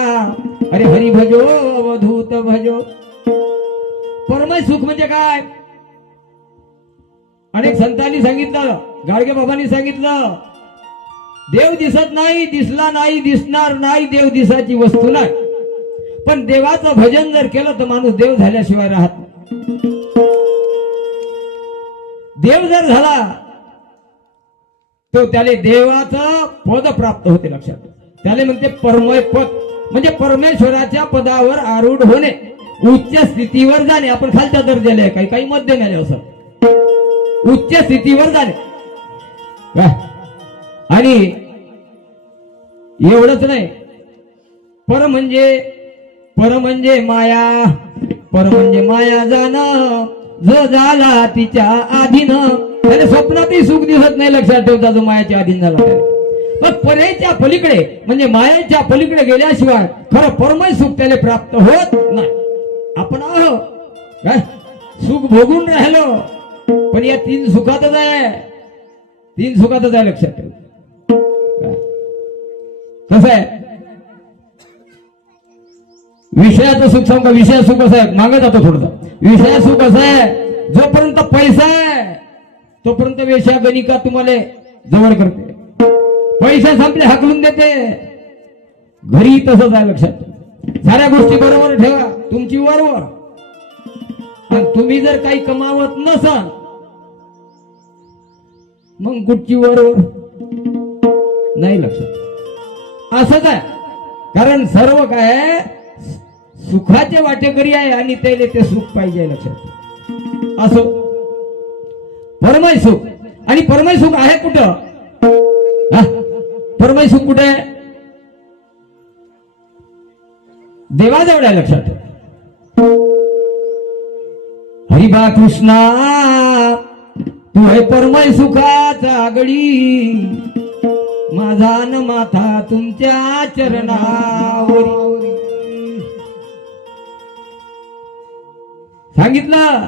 अरे हरी भजो अवधूत भजो परमय सुख म्हणजे काय अनेक संतांनी सांगितलं गाडगे बाबांनी सांगितलं देव दिसत नाही दिसला नाही दिसणार नाही देव दिसाची वस्तू नाही पण देवाचं भजन जर केलं तर माणूस देव झाल्याशिवाय राहत नाही देव जर झाला तो त्याला देवाचं पद प्राप्त होते लक्षात त्याला म्हणते परमय पद म्हणजे परमेश्वराच्या पदावर आरूढ होणे उच्च स्थितीवर जाणे आपण खालच्या दर्जाले काही मध्यम आले असं उच्च स्थितीवर जाणे आणि एवढंच नाही पर म्हणजे माया जाणं जो झाला तिच्या आधीन त्याला स्वप्नातही सुख दिसत नाही लक्षात ठेवता जो मायाच्या अधीन झाला पण पर्यायच्या पलीकडे म्हणजे मायेच्या पलीकडे गेल्याशिवाय खरं परमय सुख त्याला प्राप्त होत नाही. आपण आहो काय सुख भोगून राहिलो पण या तीन सुखातच आहे, तीन सुखातच आहे लक्षात ठेव. कसं आहे विषयाचं सुख सांग का, विषय सुख कसं आहे मागे जातो थोडं. विषय सुख कसं आहे जोपर्यंत पैसा आहे तोपर्यंत वेश्या गणिका तुम्हाला जवळ करते, पैसे संपले हाकलून देते. घरी तसंच आहे लक्षात ठेवा. साऱ्या गोष्टी बरोबर ठेवा तुमची वरवर. आणि तुम्ही जर काही कमावत नसाल मग कुठची वरवर नाही लक्षात. असंच आहे कारण सर्व काय सुखाचे वाटेकरी आहे आणि त्याला ते सुख पाहिजे लक्षात. असो परमय सुख आणि परमय सुख आहे कुठं? परमय सुख कुठे आहे? देवाजवळ आहे लक्षात. हरिबा कृष्णा तू आहे परमय सुखाचा आगडी, माझा न माथा तुमच्या चरणावरी. सांगितलं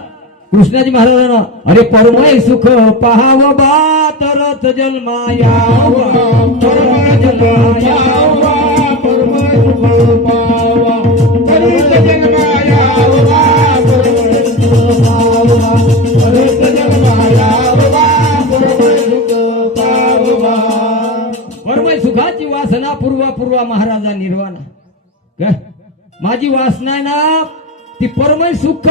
कृष्णाजी महाराजांना अरे परमय सुख पहाव बा तरच जन्मा यावा, परमय जन्मा यावा, परमय सुख पावा परत जन्मा यावा, परमय सुख पावा परत जन्मा यावा, परमय सुख पावा. परमय सुखाची वासना पूर्वा महाराजा निर्वाणा. काय माझी वासना आहे ना ती परमय सुख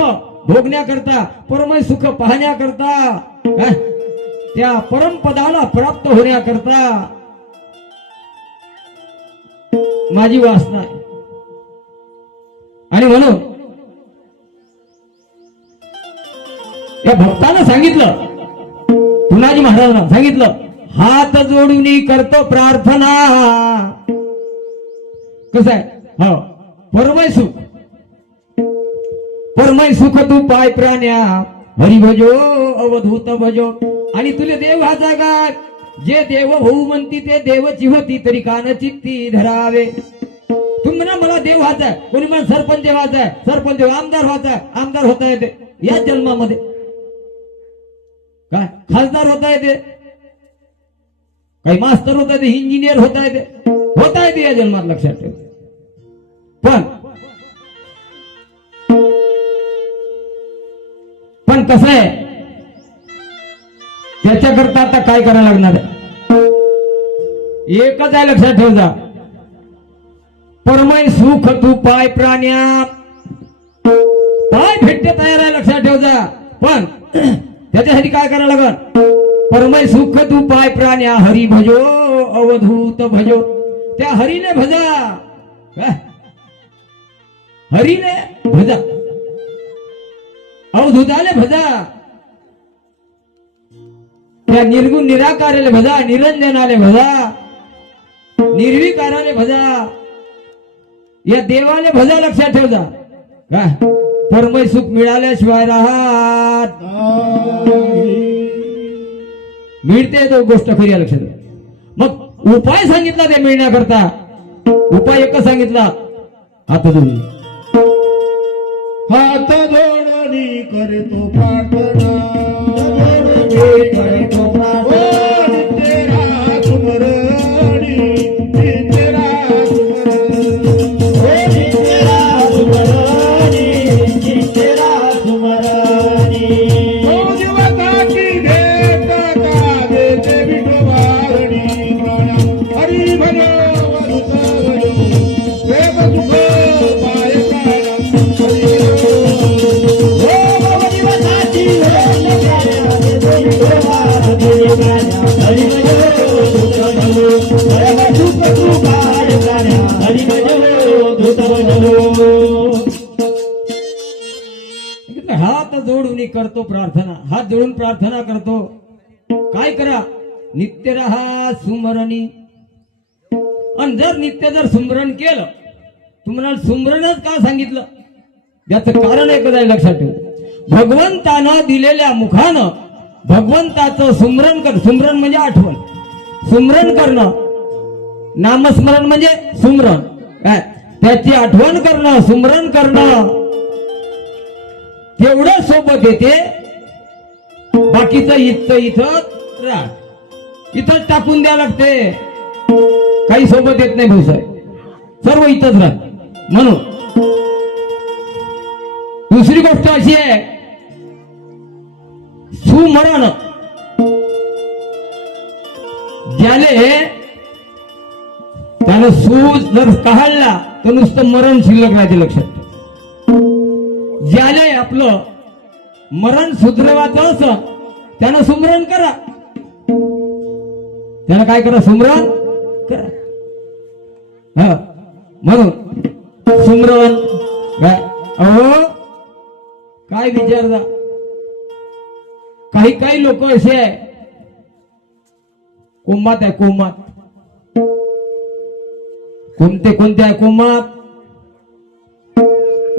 भोगण्याकरता, परमय सुख पाहण्याकरता, काय त्या परमपदाला प्राप्त होण्याकरता माझी वासना आहे. आणि म्हणून या भक्तानं सांगितलं, तुनाजी महाराजांना सांगितलं हात जोडून करतो प्रार्थना. कसं आहे हो परमय सुख, परमय सुख तू पाय प्राण्या हरी भजो अवधूत भजो. आणि तुले देव हा जागा जे देव होऊ म्हणती ते देवची होती तरी कान चित्ती धरावे. तुम्ही म्हणा मला देव व्हायचा आहे, कोणी म्हणा सरपंच व्हायचा आहे, सरपंच आमदार व्हायचा आहे, आमदार होता येते या जन्मामध्ये, काय खासदार होता येते, काही मास्तर होता येते, इंजिनियर होता येते या जन्मात लक्षात ठेव. पण कसं आहे त्याच्याकरता आता काय करायला लागणार आहे? एकच आहे लक्षात ठेव जा, परमय सुख तू पाय प्राण्या. पाय भेटते तयार आहे लक्षात ठेव जा. पण त्याच्यासाठी काय करायला लागल? परमय सुख तू पाय प्राण्या हरी भजो अवधूत भजो. त्या हरीने भजा, हरीने भजा, अवधूताले भजा, त्या निर्गुण निराकाराले भजा, निरंजनाले भजा, निर्विकाराले भजा, या देवाले भजा लक्षात ठेव जा. काय परमय सुख मिळाल्याशिवाय राहत मिळते तो गोष्ट खरी आहे लक्षात. मग उपाय सांगितला ते मिळण्याकरता. उपाय एकच सांगितला, हात जोडून. हात जोडणी करतो प्रार्थना, करतो प्रार्थना. तेरा सुमरणी, तेरा सुमरणी, तेरा सुमरणी, तेरा सुमरणी. ओ जीवताची भेट का देते विठोबारणी प्राण्या. हरी भजो वधूत भजो, देव सुख पाय प्राण्या. हात जोडून करतो प्रार्थना. हात जोडून प्रार्थना करतो. काय करा? नित्य रहा सुमरणी. आणि जर नित्य जर सुमरण केलं, तुम्हाला सुमरणच का सांगितलं? याचं कारण एकच आहे लक्षात ठेव. भगवंतानं दिलेल्या मुखानं भगवंताचं सुमरण कर. सुमरण म्हणजे आठवण, सुमरण करणं. नामस्मरण म्हणजे सुमरण, काय त्याची आठवण करणं, सुमरण करणं, तेवढं सोबत येते. बाकीचं इथं राहत, इथंच टाकून द्या लागते. काही सोबत येत नाही भाऊसाहेब, सर्व इथंच राहत. म्हणून दुसरी गोष्ट अशी आहे, सुमरण ज्याले त्यानं सूज जर काढला तर नुसतं मरण शिल्लक राहते. लक्षात ठेव, ज्याले आपलं मरण सुधरवायचं असं त्यानं सुमरण करा. त्यानं काय करा, सुमरण करा. हा, म्हणून सुमरण काय, अहो काय विचारता. काही काही लोक असे आहे, कोमात आहे, कोमात. कोणते आहे कोमात,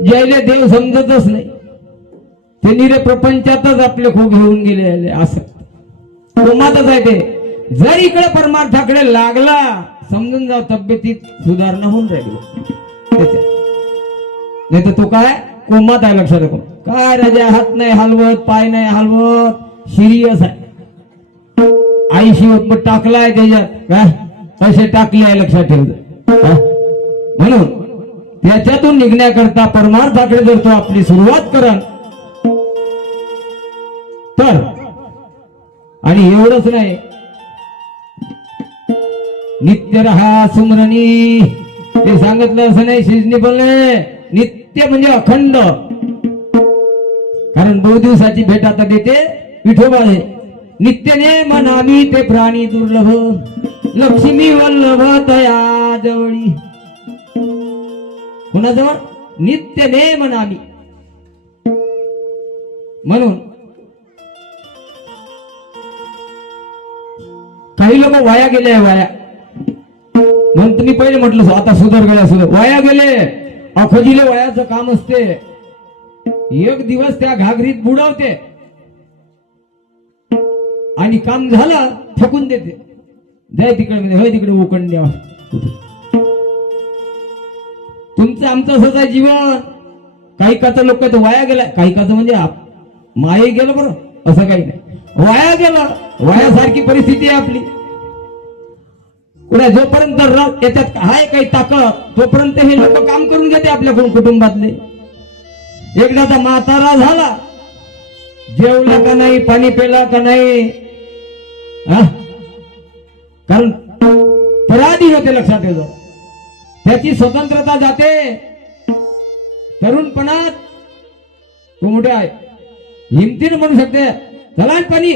ज्याला देव समजतच नाही, ते निरे प्रपंचातच आपले खूप घेऊन गेले. असं कोमातच आहे ते. जर इकडे परमार्थाकडे लागला, समजून जाव तब्येतीत सुधारणा होऊन राहिली. नाही तर तो काय कोमात आहे. लक्षात ठेवा, काय राजा हात नाही हलवत, पाय नाही हलवत, सिरियस आहे. आईशी मग टाकलाय त्याच्यात, काय पैसे टाकले आहे. लक्षात ठेवलं. म्हणून त्याच्यातून निघण्याकरता परमार्थाकडे जर तो आपली सुरुवात करा तर, आणि एवढंच नाही, नित्य रहा सुमरणी, ते सांगितलं असं नाही सिजनेबल नाही. नित्य म्हणजे अखंड. कारण 2 दिवसाची भेट आता देते विठोबा आहे. नित्यने मनामी ते प्राणी दुर्लभ, लक्ष्मी वल्लभ तया जवळी. कोणाजवळ, नित्यने मनामी. म्हणून काही लोक वाया गेले, वाया म्हणून तुम्ही पहिले म्हटलं, आता सुधर गेल्या, सुधर वाया गेले. अखजीले वयाचं काम असते. एक दिवस त्या घागरीत बुडवते आणि काम झालं फेकून देते. जाय तिकडे, होय तिकडे उकंड्या. तुमचं आमचं असंच आहे जीवन. काही काचं लोक तर वाया गेला, काही काचं म्हणजे माये गेलं. बरं, असं काही नाही, वाया गेलं. वायासारखी परिस्थिती आहे आपली. कुठे जोपर्यंत याच्यात आहे काही ताकद, तोपर्यंत हे लोक काम करून घेते आपल्याकडून, कुटुंबातले. एकदाचा म्हातारा झाला, जेवला का नाही, पाणी पेला का नाही, कारण पराधी होते. लक्षात ठेवा, त्याची स्वतंत्रता जाते. तरुणपणात तो मोठे आहे, हिमतीने म्हणू शकते, चला पाणी.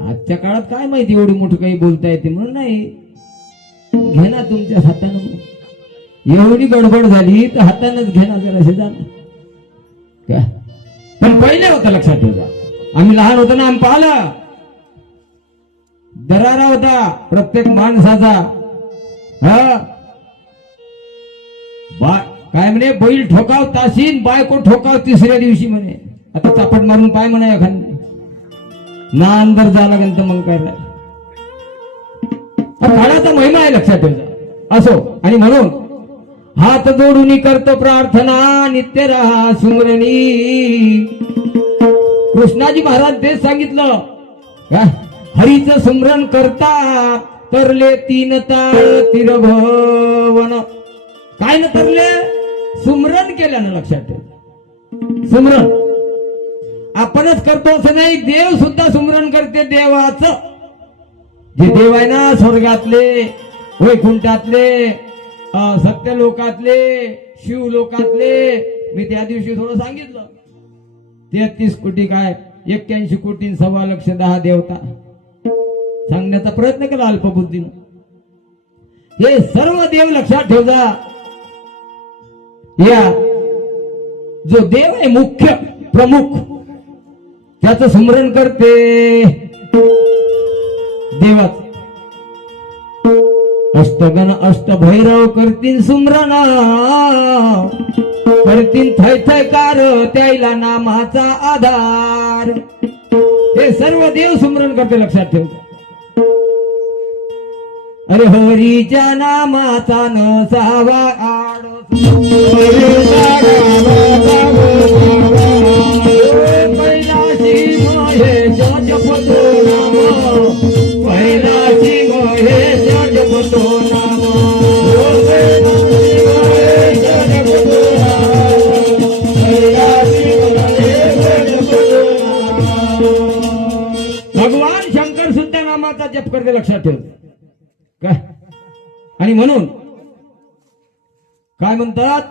आजच्या काळात काय माहिती एवढी मोठं काही बोलता येते म्हणून नाही. घे ना तुमच्या हातानं. एवढी गडबड झाली तर हातानच घे ना जरा शेजारनं. काय पण पहिले होतं. लक्षात ठेवा, आम्ही लहान होतो ना, आम्ही पाहिलं दरारा होता प्रत्येक माणसाचा. काय म्हणे, बैल ठोकाव तासीन, बायको ठोकाव तिसऱ्या दिवशी म्हणे. आता चापट मारून पाय म्हणा एखादी ना अंदर जा लागेल तर मग काय काळाचा महिमा आहे. लक्षात ठेवा. असो, आणि म्हणून हात जोडून करतो प्रार्थना, नित्य रहा सुमरणी. कृष्णाजी महाराज तेच सांगितलं, हरीचं सुमरण करता तरले 3 ताळ तिरभवन. काय न तरले, सुमरण केल्यानं. लक्षात ठेव, सुमरण आपणच करतो असं नाही, देव सुद्धा सुमरण करते देवाचं. जे देव आहे ना, स्वर्गातले, वैकुंठातले, सत्यलोकातले, शिवलोकातले. मी त्या दिवशी थोडं सांगितलं, 33 कोटी काय 81 कोटी 1.25 लाख 10 देवता सांगण्याचा प्रयत्न केला अल्पबुद्धीनं. हे सर्व देव लक्षात ठेवा. या जो देव आहे मुख्य प्रमुख, त्याचं स्मरण करते देवाच. अष्टगण अष्टभैरव करतीन सुमरण, करतीन थै थैकार, त्याला नामाचा आधार. हे सर्व देव सुमरण करते. लक्षात ठेवा. अरे हरीच्या नामाचा नसावा आड कैलासी महेश जपतो नाम कैलासी महेश जपतो नाम भगवान शंकर सुद्धा नामाचा जप करते, लक्षात ठेव काय. आणि म्हणून काय म्हणतात,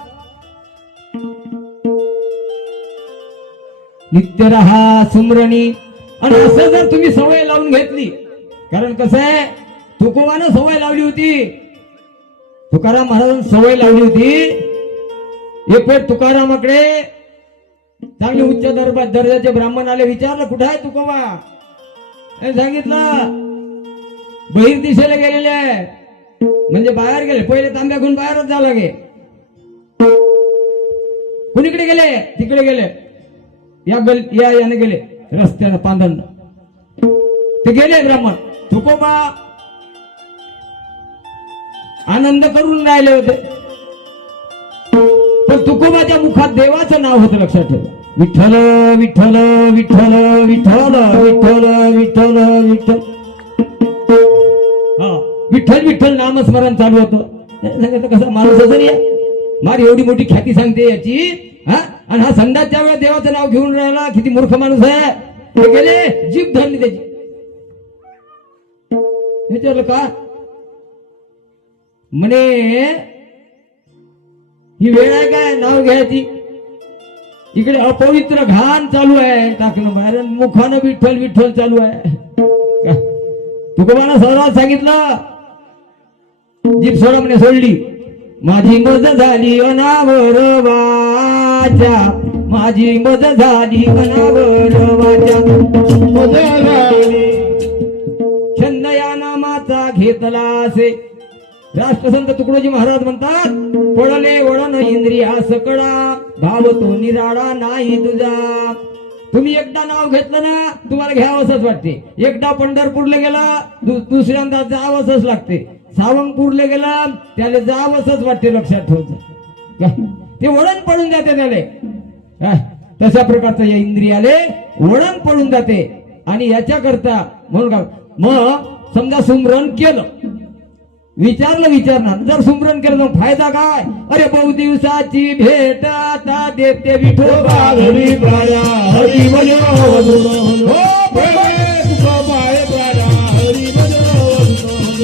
नित्य रहा सुमरणी. आणि असं जर तुम्ही सवय लावून घेतली, कारण कसं आहे, तुकोबानं सवय लावली होती, तुकाराम महाराजांनी सवय लावली होती. एक वेळ तुकारामाकडे चांगले उच्च दर्जाचे ब्राह्मण आले, विचारलं कुठे आहे तुकोबा. सांगितलं बहिर दिशेला गेलेले आहे, म्हणजे बाहेर गेले. पहिले तांब्या घेऊन बाहेरच झाला गे. कुणीकडे गेले, तिकडे गेले, याने गेले रस्त्यानं पांधन, ते गेले ब्राह्मण. तुकोबा आनंद करून राहिले होते, पण तुकोबाच्या मुखात देवाचं नाव होतं, लक्षात ठेवा. विठ्ठल विठ्ठल विठ्ठल विठ्ठल विठ्ठल विठ्ठल विठ्ठल, हा विठ्ठल विठ्ठल नामस्मरण चालू होतं. सांगितलं कसं माणूस असं नाही, मार एवढी मोठी ख्याती सांगते याची, हा, आणि हा संध्याच्या वेळेस देवाचं नाव घेऊन राहिला, किती मूर्ख माणूस आहे. ते गेले, जीभ धरली त्याची. विचारलं का, म्हणे ही वेळ आहे काय नाव घ्यायची, इकडे अपवित्र घाण चालू आहे, टाकणं बाहेर, मुखानं विठ्ठल विठ्ठल चालू आहे. तुकोबानं सर्वात सांगितलं, जीभ सोडा म्हणे, सोडली. माझी मज झाली अनावर वाचा, माझी मज झाली अनावर वाचा, छंद या नामाचा घेतला असे. राष्ट्रसंत तुकडोजी महाराज म्हणतात, पडले वळण इंद्रिया सकळा, भाव तो निराळा नाही तुझा. तुम्ही एकदा नाव घेतलं ना, तुम्हाला घ्यावंसच वाटते. एकदा पंढरपूरला गेला, दुसऱ्यांदा जावंच लागते. सावंगपूरला गेला, त्याला जावंच वाटते, लक्षात ठेवायचं. ते वळण पडून जाते त्याला. तशा प्रकारचं या इंद्रियाले वळण पडून जाते. आणि याच्याकरता म्हणून का, मग समजा सुमरण केलं, विचारणार, जर सुमरण केलं तर फायदा काय. अरे बहु दिवसाची भेट आता देते विठोबा घरी प्राया, हरी बोलो हो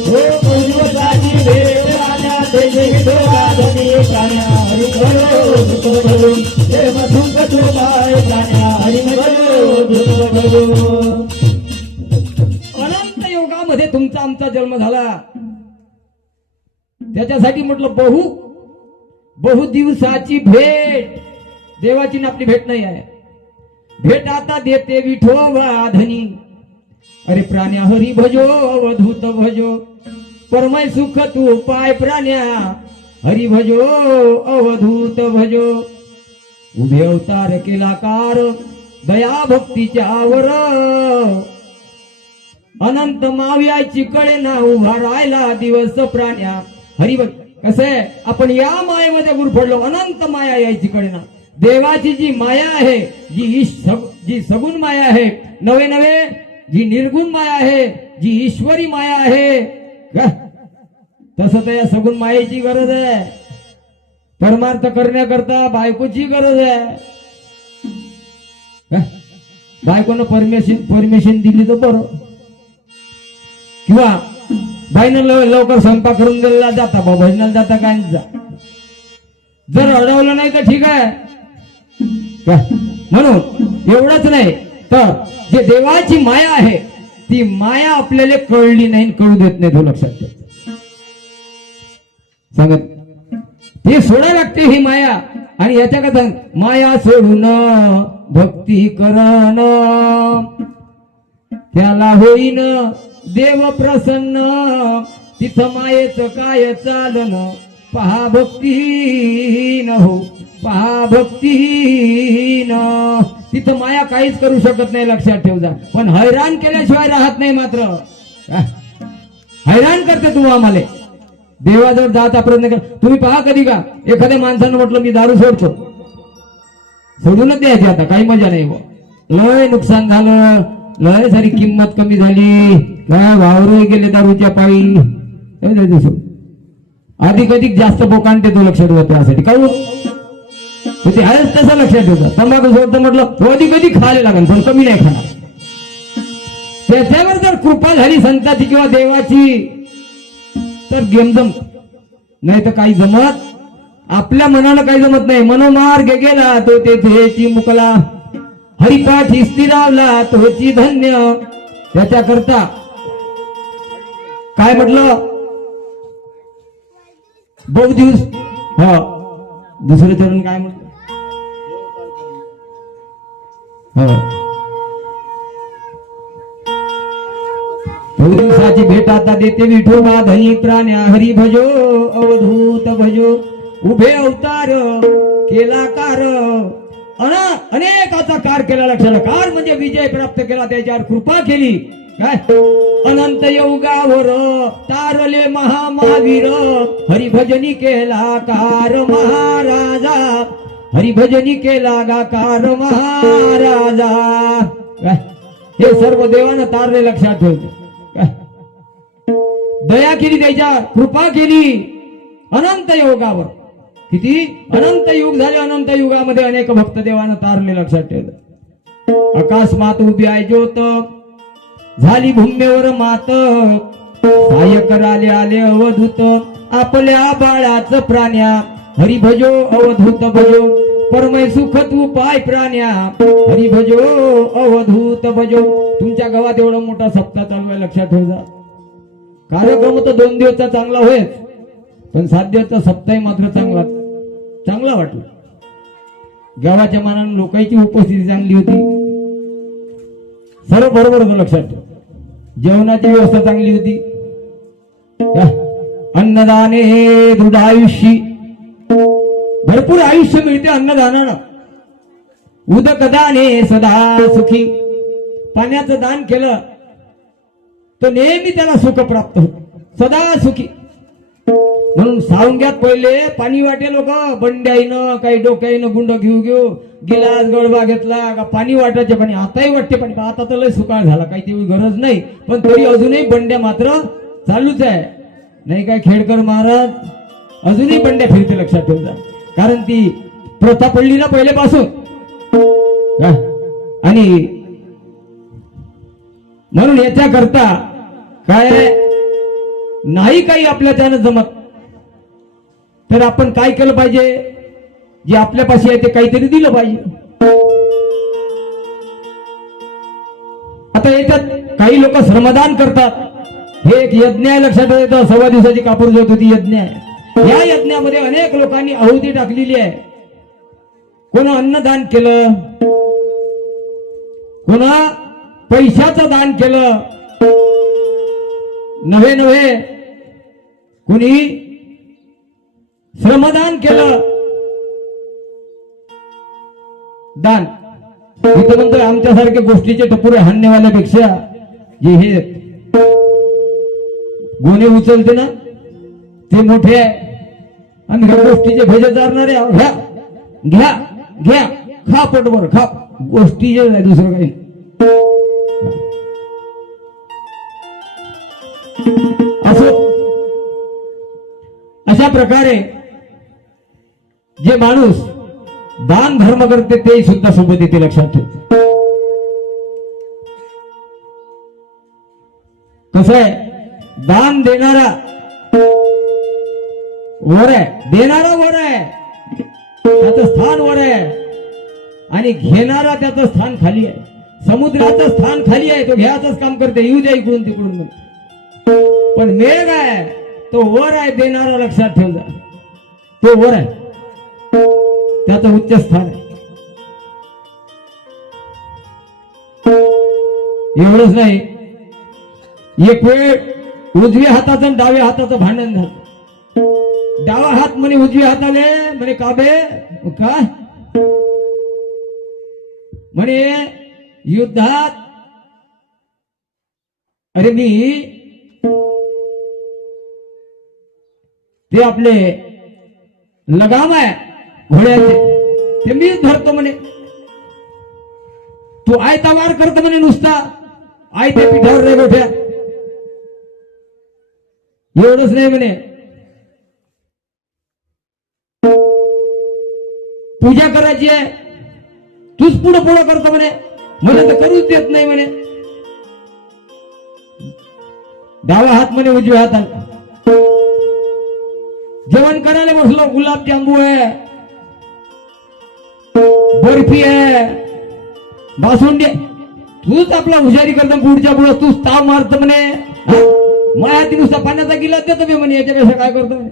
बहु दिवसाची भेट आता देते विठोबा घरी प्राया, हरी बोलो देव तुंग तुबाय प्राया, हरी बोलो. अनंत योगामध्ये तुमचा आमचा जन्म झाला, त्याच्यासाठी म्हटलं बहु दिवसाची भेट. देवाची ना आपली भेट नाही आहे. भेट आता देते विठोबा धनी. अरे प्राण्या हरी भजो अवधूत भजो, परमय सुख तू पाय प्राण्या, हरी भजो अवधूत भजो. उभे अवतार केला कार दया भक्तीच्या वर, अनंत माव्याची कळे ना उभा राहिला दिवस प्राण्या. हरी बघ कसं आहे, आपण या मायेमध्ये गुरफडलो, अनंत माया यायची कडे ना. देवाची जी माया आहे, जी सगुण माया आहे, नवे नवे जी निर्गुण माया आहे, जी ईश्वरी माया आहे, तसं तर या सगुण मायेची गरज आहे. परमार्थ करण्याकरता बायकोची गरज आहे. बायकोनं परमिशन दिली तर बरं, किंवा बाईनं लवकर स्वयंपाक करून गेला जाता, भजनाला जाता काय जा. जर अडवलं नाही तर ठीक आहे. म्हणून एवढंच नाही तर जे देवाची माया आहे, ती माया आपल्याला कळली नाही, कळू देत नाही. तो लक्षात ठेव. सांगत ते सोडायला लागते ही माया. आणि याच्या का सांग, माया सोडून भक्ती करण, त्याला होईन देव प्रसन्न. तिथं मायेचं काय चालन, पहा भक्तीहीन हो, पहा भक्तीहीन. तिथं माया काहीच करू शकत नाही, लक्षात ठेव जा. पण हैराण केल्याशिवाय राहत नाही मात्र. हैराण करते तू आम्हाला. देवाजवळ जायचा प्रयत्न कर. तुम्ही पहा कधी का एखाद्या माणसानं म्हटलं मी दारू सोडतो, सोडूनच द्यायची आता, काही मजा नाही बुवा. लय नुकसान झालं, लय सारी किंमत कमी झाली, काय वावरही गेले दारूच्या पायी. हे द्यायचं सोड. अधिक अधिक जास्त बोकांड देतो लक्षात ठेवा त्यासाठी. काहून ते आहेच तसं लक्षात ठेवतो. तंबाखू सोडतं म्हटलं तो अधिक अधिक खायला लागेल, पण कमी नाही खाणार. त्याच्यावर जर कृपा झाली संताची किंवा देवाची तर गेमजम, नाही तर काही जमत. आपल्या मनाला काही जमत नाही. मनोमार्ग गेला तो तेथे मुकला, हरिपाठ स्थिरावला तोची धन्य. त्याच्याकरता काय म्हटलं बहु दिवस. हा दुसरं चरण काय म्हटलं. बहु दिवसाची भेट आता देते विठोबा धनी प्राण्या. हरी भजो अवधूत भजो, उभे अवतार केला कार. अनेकाचा कार केला. लक्षात. कार म्हणजे विजय प्राप्त केला, त्याच्यावर कृपा केली. काय अनंत योगावर तारले महावीर. हरिभजनी केला कार महाराजा, हरिभजनी केला गाकार महाराजा. काय हे सर्व देवानं तारले. लक्षात ठेवतो. दया केली, त्याच्यावर कृपा केली. अनंत योगावर किती अनंत युग झाले. अनंत युगामध्ये अनेक भक्त देवानं तारले. लक्षात ठेवलं. आकाश मात उभी आहे ज्योत, झाली भूम्येवर मात. सहाय्य कराले आले अवधूत, आपल्या बाळाच प्राण्या. हरी भजो अवधूत भजो, परमय सुख तू पाय प्राण्या. हरी भजो अवधूत भजो. तुमच्या गावात एवढा मोठा सप्ताह चालू आहे. लक्षात ठेवा. कार्यक्रम तर 2 दिवसचा चांगला होईल, पण 7 दिवसचा सप्ताह मात्र चांगला वाटला. गावाच्या मानाने लोकांची उपस्थिती चांगली होती. सर्व बरोबर होतं. लक्षात ठेवा. जेवणाची व्यवस्था चांगली होती. अन्नदाने दृढ आयुष्य, भरपूर आयुष्य मिळते अन्नदानानं. उदकदाने सदा सुखी. पाण्याचं दान केलं तर नेहमी त्याला सुख प्राप्त होत, सदा सुखी. म्हणून सावंग्यात पहिले पाणी वाटे लोक बंड्याईनं काही डोक्याईनं गुंड घेऊ गिलास गडबा घेतला का पाणी वाटायचे. पाणी आताही वाटते पाणी. आता तर लय सुकाळ झाला, काही तेवढी गरज नाही, पण तरी अजूनही बंड्या मात्र चालूच आहे. नाही काय खेडकर महाराज अजूनही बंड्या फिरते. लक्षात ठेवता. कारण ती प्रथा पडली ना पहिलेपासून. आणि म्हणून याच्या करता काय नाही काही आपल्या त्यानं जमत, तर आपण काय केलं पाहिजे. जे आपल्यापाशी आहे ते काहीतरी दिलं पाहिजे. आता याच्यात काही लोक श्रमदान करतात. हे एक यज्ञ आहे. लक्षात येतं. 1.25 दिवसाची कापूर ज्योत होती, यज्ञ आहे. या यज्ञामध्ये अनेक लोकांनी आहुती टाकलेली आहे. कोण अन्नदान केलं, कोण पैशाचं दान केलं, नव्हे कोणी श्रमदान केलं. दान इथं म्हणतोय आमच्यासारखे गोष्टीचे टपुरे हाणण्यावाल्यापेक्षा जे हे गोणे उचलते ना ते मोठे आहे. आम्ही ह्या गोष्टीचे भेजे चालणारे आहोत. घ्या घ्या खा पोटभर खा. गोष्टी जे नाही दुसरं काही. असो अशा प्रकारे जे माणूस दान धर्म करते ते सुद्धा सोबत येते. लक्षात ठेव. कसं आहे, दान देणारा वर आहे, देणारा वर आहे, त्याचं स्थान वर आहे, आणि घेणारा त्याचं स्थान खाली आहे. समुद्राचं स्थान खाली आहे, तो घ्यायचंच काम करते. येऊ द्या इकडून तिकडून. पण मेघ आहे तो वर आहे. देणारा लक्षात ठेव. तो वर आहे, त्याचं उच्च स्थान आहे. एवढंच नाही, एक वेळ उजव्या हाताचं आणि डाव्या हाताचं भांडण झालं. डावा हात म्हणे उजव्या हाताने म्हणे काबे काय म्हणे युद्धात, अरे मी ते आपले लगाम आहे घोड्याचे ते मीच धरतो म्हणे. तू आयता वार करतो म्हणे नुसता आयत्या पिठावर रे गोठ्या. एवढंच नाही म्हणे, पूजा करायची आहे तूच पुढं पुढं करतो म्हणे, मला तर करूच देत नाही म्हणे. डावा हात म्हणे उजव्या हाताला. जेवण करायला बसलो, गुलाबजांबू आहे, बर्फी आहे, बासुंडी, तूच आपला हुशारी करतो पुढच्या पुढं तूच ताव मारतो म्हणे. माया ती नुसता पाण्याचा गिलास देतो मी म्हणे, याच्यापेक्षा काय करतो म्हणे.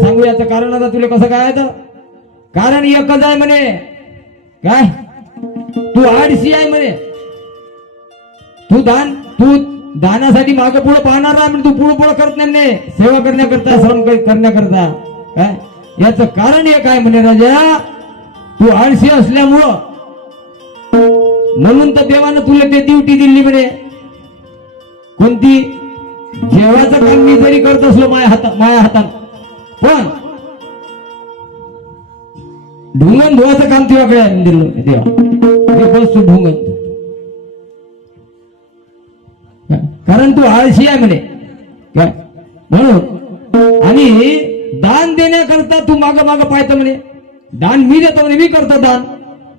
सांगू याचं कारण आता तुला कसं काय आहे. कारण एकच आहे म्हणे, काय तू आडशी आहे म्हणे. तू दानासाठी मागे पुढे पाहणार आहे, तू पुढे पुढे करत नाही म्हणे, सेवा करण्याकरता श्रम करण्याकरता. काय याचं कारण एक आहे म्हणे राजा, तू आळशी असल्यामुळं म्हणून तर देवानं तुला ते ड्युटी दिली म्हणे. कोणती? जेवायचं काम मी जरी करत असलो माया हातात पण ढुंगण धुवायचं काम तुझ्याकडे दिलं देवा. बस तू ढुंगण, कारण तू आळशी आहे म्हणे. काय म्हणून आणि दान देण्याकरता तू माग पाहतो म्हणे. दान मी देतो म्हणे, मी करतो दान,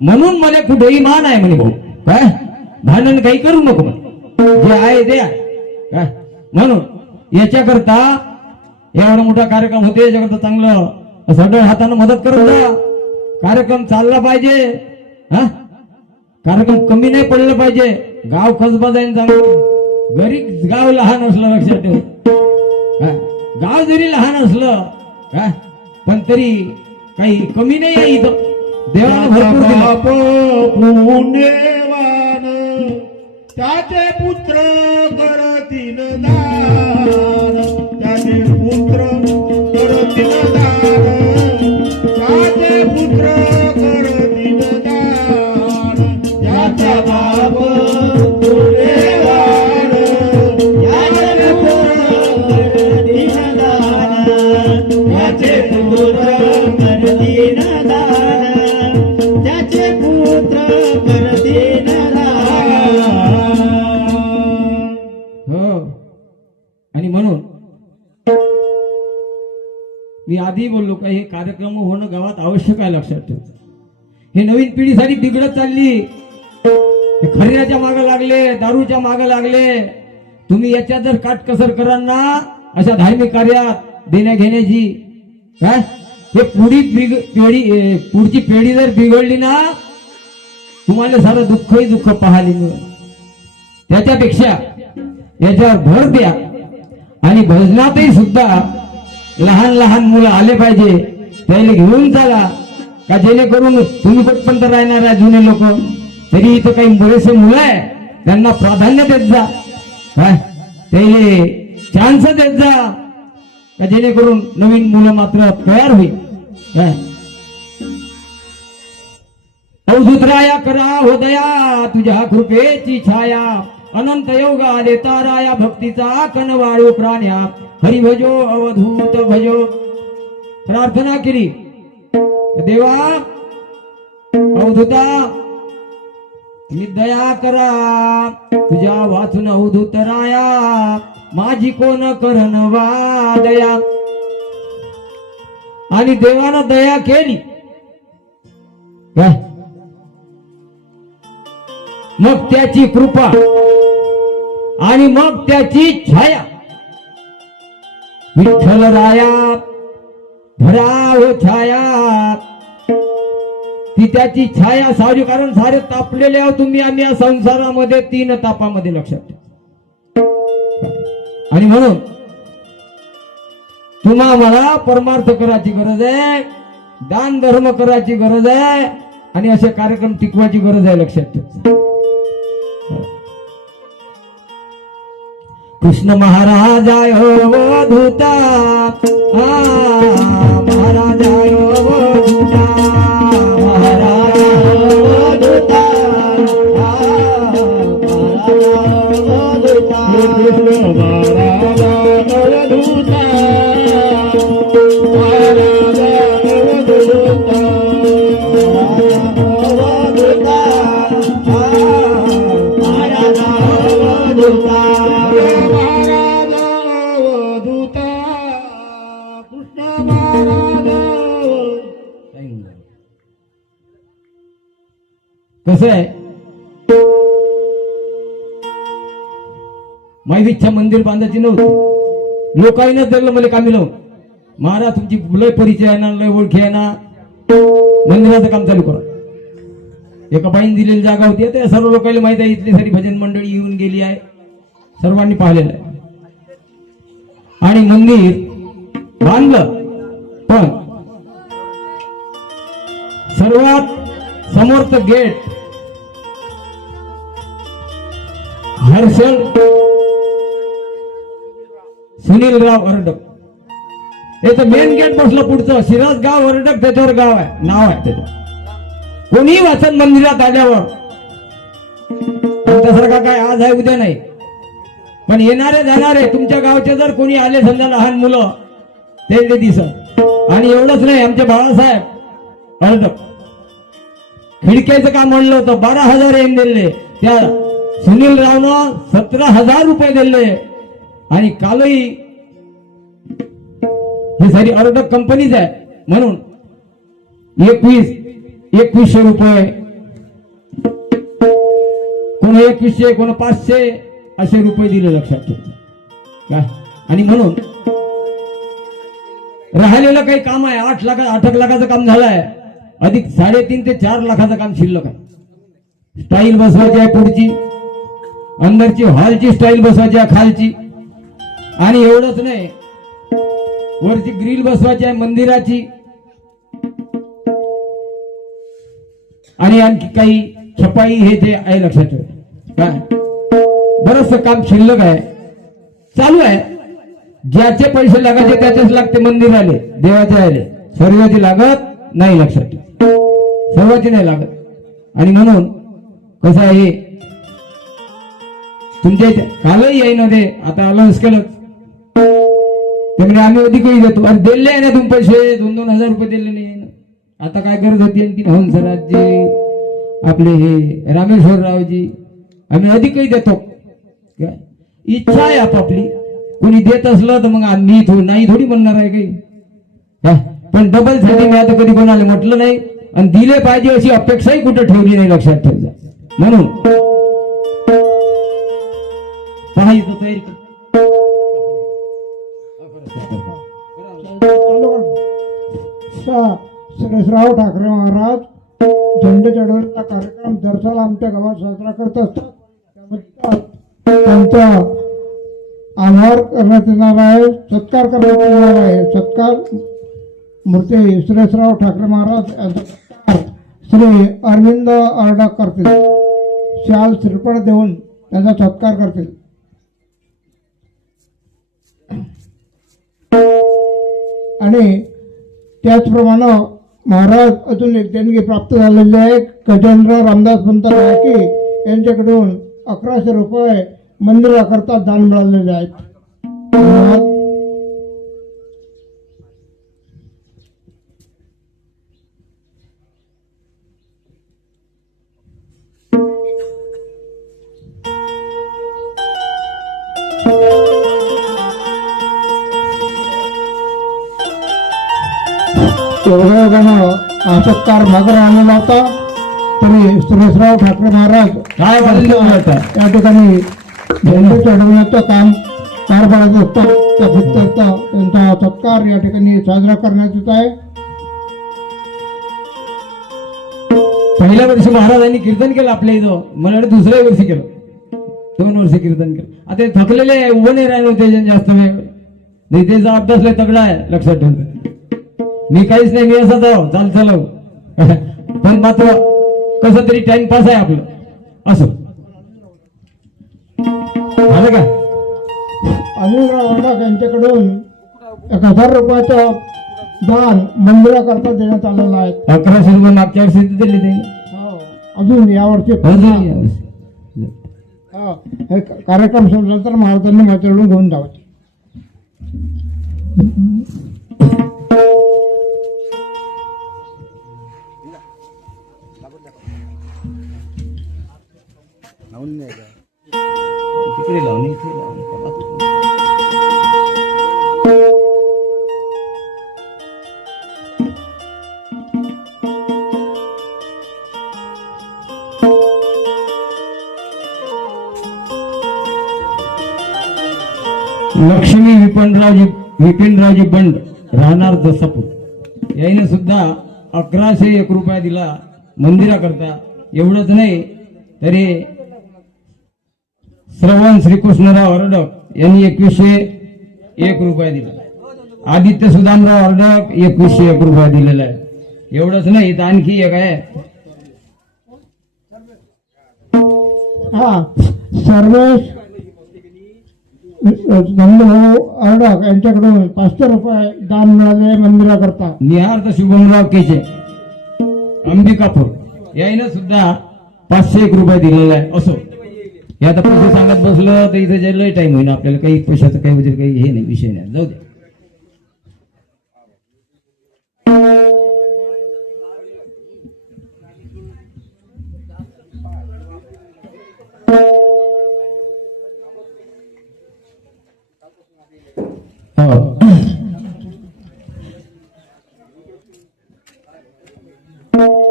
म्हणून मला कुठेही मान आहे म्हणे भाऊ. काय भांडण काही करू नको म्हणे, जे आहे ते आहे. काय म्हणून याच्याकरता एवढा मोठा कार्यक्रम होते, याच्याकरता चांगलं सडळ हाताने मदत करत जा. कार्यक्रम चालला पाहिजे, हा कार्यक्रम कमी नाही पडलं पाहिजे. गाव कसबा जाईन चांगलं. घरी गाव लहान असलं लक्षात ठेव, गाव जरी लहान असलं काय पण तरी काही कमी नाही आहे इथं. देवानं भरपूर दिलं. पुण्यवान त्याचे पुत्र करतील दान, त्याचे पुत्र करतील दान, त्याचे पुत्र करतील दान. त्याचा बाप पुण्यवान त्याचे पुत्र करतील दान, त्याचे पुत्र करतील दान, त्याचे पुत्र करतील दान. हो आणि म्हणून मी आधी बोललो का हे कार्यक्रम होणं गावात आवश्यक आहे, लक्षात ठेव. हे नवीन पिढीसाठी बिघडत चालली. हे खऱ्याच्या मागे लागले, दारूच्या मागे लागले. तुम्ही याच्यात जर काटकसर कराल ना अशा धार्मिक कार्यात देण्या घेण्याची, काय हे पुढची पिढी जर बिघडली ना तुम्हाला सारं दुःखही दुःख पाहायला मिळेल. त्याच्यापेक्षा याच्यावर भर द्या आणि भजनातही सुद्धा लहान लहान मुलं आले पाहिजे, त्याला घेऊन चाला का जेणेकरून तुम्ही पटपंत राहणार आहे जुने लोक. तरी इथं काही बरेचसे मुलं आहे त्यांना प्राधान्य देत जा, काय त्याला चान्स देत जा का जेणेकरून नवीन मुलं मात्र तयार होईल. काय अवधूतराया करा हो दया, तुझ्या कृपेची छाया, अनंत योग आले ताराया, भक्तीचा कणवाळू प्राण्या, हरी भजो अवधूत भजो. प्रार्थना केली, देवा अवधूता मी दया करा, तुझ्या वाचून अवधूत राया, माझी कोण करण वा दया. आणि देवानं दया केली, मग त्याची कृपा आणि मग त्याची छाया. विठ्ठल राया भराव छाया, ती त्याची छाया सावली. कारण सारे तापलेले आहोत तुम्ही आम्ही या संसारामध्ये, 3 तापामध्ये, लक्षात ठेवा. आणि म्हणून तुम्हा मला परमार्थ करायची गरज आहे, दान धर्म करायची गरज आहे आणि असे कार्यक्रम टिकवायची गरज आहे, लक्षात ठेवा. कृष्ण महाराजाय अवधूता, महाराजाय अवधूता, महाराजाय अवधूता, महाराजाय अवधूता, कृष्ण महाराज अवधूता, महाराज अवधूता कृष्ण महाराज कसं आहे, माझी इच्छा मंदिर बांधायची नव्हती, लोकांना दिलं मला कामी लावून, महाराज तुमची लय परिचय आहे ना, लय ओळखी आहे ना, मंदिराचं काम चालू करा. एका बाईने दिलेली जागा होती, त्या सर्व लोकांना माहिती आहे, इथली सारी भजन मंडळी येऊन गेली आहे, सर्वांनी पाहिलेलं आहे. आणि मंदिर बांधलं, पण सर्वात समोरचं गेट हर्षल सुनीलराव अर्डक, याचं मेन गेट बसलं पुढचं शिराज गाव अर्डक, त्याच्यावर गाव आहे, नाव आहे त्याचं. कोणी वाचन मंदिरात आल्यावर आमच्यासारखा काय आज आहे उद्या नाही, पण येणारे जाणारे तुमच्या गावचे जर कोणी आले समजा लहान मुलं ते दिसत. आणि एवढंच नाही, आमचे बाळासाहेब अर्डक खिडक्याचं काम म्हणलं होतं, 12,000 येऊन दिले, त्या सुनील रावनं 17,000 रुपये दिले. आणि कालही हे सारी अर्डक कंपनीच आहे म्हणून 2100 रुपये, कोण 2100, कोण 500 असे रुपये दिले, लक्षात ठेवा. आणि म्हणून राहिलेलं काही काम आहे, 8 लाखाचं काम झालं आहे, अधिक 3.5 ते 4 लाखाचं काम शिल्लक आहे. स्टाईल बसवायची आहे पुढची, अंदरची हॉलची स्टाईल बसवायची आहे खालची. आणि एवढंच नाही, वरची ग्रिल बसवायची आहे मंदिराची. आणि आणखी काही छपाई हे ते आहे, लक्षात ठेवा. काय बरंचसं काम शिल्लक आहे, चालू आहे. ज्याचे पैसे लागायचे त्याचेच लागते मंदिराले, देवाचे आले, सर्वांचे लागत नाही, लक्षात ठेवा, सर्वांचे नाही लागत. आणि म्हणून कसं आहे, तुमच्या इथे कालही येईन ते आता अलाउन्स केलं, ते म्हणजे आम्ही अधिकही देतो. अरे दिले आहे ना तुम्ही पैसे, 2,000 रुपये दिले नाही ना. आता काय गरज होती आणखी, हंसराजजी, आपले हे रामेश्वररावजी, आम्ही अधिकही देतो. काय इच्छा आहे आपापली, कोणी देत असलं तर मग आम्ही नाही थोडी म्हणणार आहे काही. पण डबल साठी मी आता कधी कोणाला म्हटलं नाही, आणि दिले पाहिजे अशी अपेक्षाही कुठे ठेवली नाही, लक्षात ठेवजा. म्हणून पाहायचं तयारी कर. सुरेशराव ठाकरे महाराज झेंडे चढवण्याचा कार्यक्रम दरसाल आमच्या गावात साजरा करत असतात. त्यांचा आभार करण्यात येणार आहे, सत्कार करण्यात येणार आहे. सत्कार मूर्ती सुरेशराव ठाकरे महाराज यांचा सत्कार श्री अरविंद अर्डक करतील. शाल श्रीफळ देऊन त्यांचा सत्कार करतील. आणि त्याचप्रमाणे महाराज अजून एक देणगी प्राप्त झालेली आहे. गजेंद्र रामदास पंत गायकी यांच्याकडून 1100 रुपये मंदिराकरता दान मिळालेले आहेत. धन्यवाद. योगायोगानं हा सत्कार मागे आणला होता, तरी सुरेशराव ठाकरे महाराज काय बोलले या ठिकाणी झेंडे चढवण्याचं काम पार पाडत असतात. त्यांचा सत्कार या ठिकाणी साजरा करण्यात येत आहे. पहिल्या वर्षी महाराजांनी कीर्तन केलं आपल्या इथं, मला वाटतं दुसऱ्या वर्षी केलं, 2 वर्षी कीर्तन केलं. आता थकलेले आहे, उभं नाही राहिलो त्याच्या जास्त वेळ नाही, त्याचा अभ्यास लय तगडा आहे, लक्षात ठेवा. मी काहीच नाही, मी असं जाऊ चालव पण मात्र कसं तरी टाइमपास आहे आपलं असं. झालं का? अनिलराव अर्डक यांच्याकडून 1000 रुपयाचं दान मंदिराकरता देण्यात आलेलं आहे. 1100 रुपये मागच्या वर्षी दिले ते, अजून यावर्षी हे कार्यक्रम संपल्यानंतर महाराजांनी माझ्याकडून घेऊन जावं. तिकडे लावून इथे लावून लक्ष्मी विपिनरावजी बंड राहणार जसापूर याने सुद्धा 1101 रुपया दिला मंदिराकरता. एवढंच नाही तरी श्रवण श्रीकृष्णराव अर्डक यांनी 2101 रुपया दिला. आदित्य सुदामराव अर्डक 2101 रुपया दिलेला आहे. एवढंच नाही तर आणखी एक आहे. हा सर्वेश धनभाऊ अर्डक यांच्याकडून 500 रुपये दान मिळाले मंदिराकरता. निहार्थ शुभमराव केचे अंबिकापूर याने सुद्धा 501 रुपये दिलेला आहे. असो हे आता पैसे सांगत बसलं तर इथे जे लय टाइम होईल आपल्याला. काही पैशाचं काही वगैरे काही हे नाही, विषय नाही, जाऊ दे.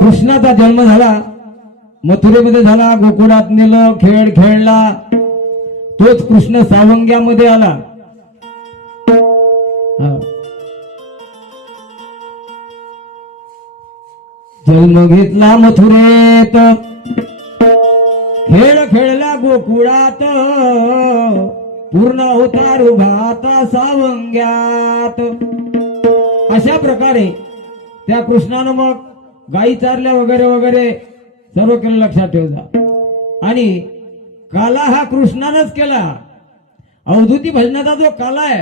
कृष्णाचा जन्म झाला, मथुरेमध्ये झाला, गोकुळात नेलं, खेळ खेळला. तोच कृष्ण सावंग्यामध्ये आला. जन्म घेतला मथुरेत, खेळ खेळला गोकुळात, पूर्ण होता रुभाता सावंग्यात. अशा प्रकारे त्या कृष्णानं मग गायी चारल्या वगैरे वगैरे सर्व केलं, लक्षात ठेवता. आणि काला हा कृष्णानच केला. अवधूती भजनाचा जो काला आहे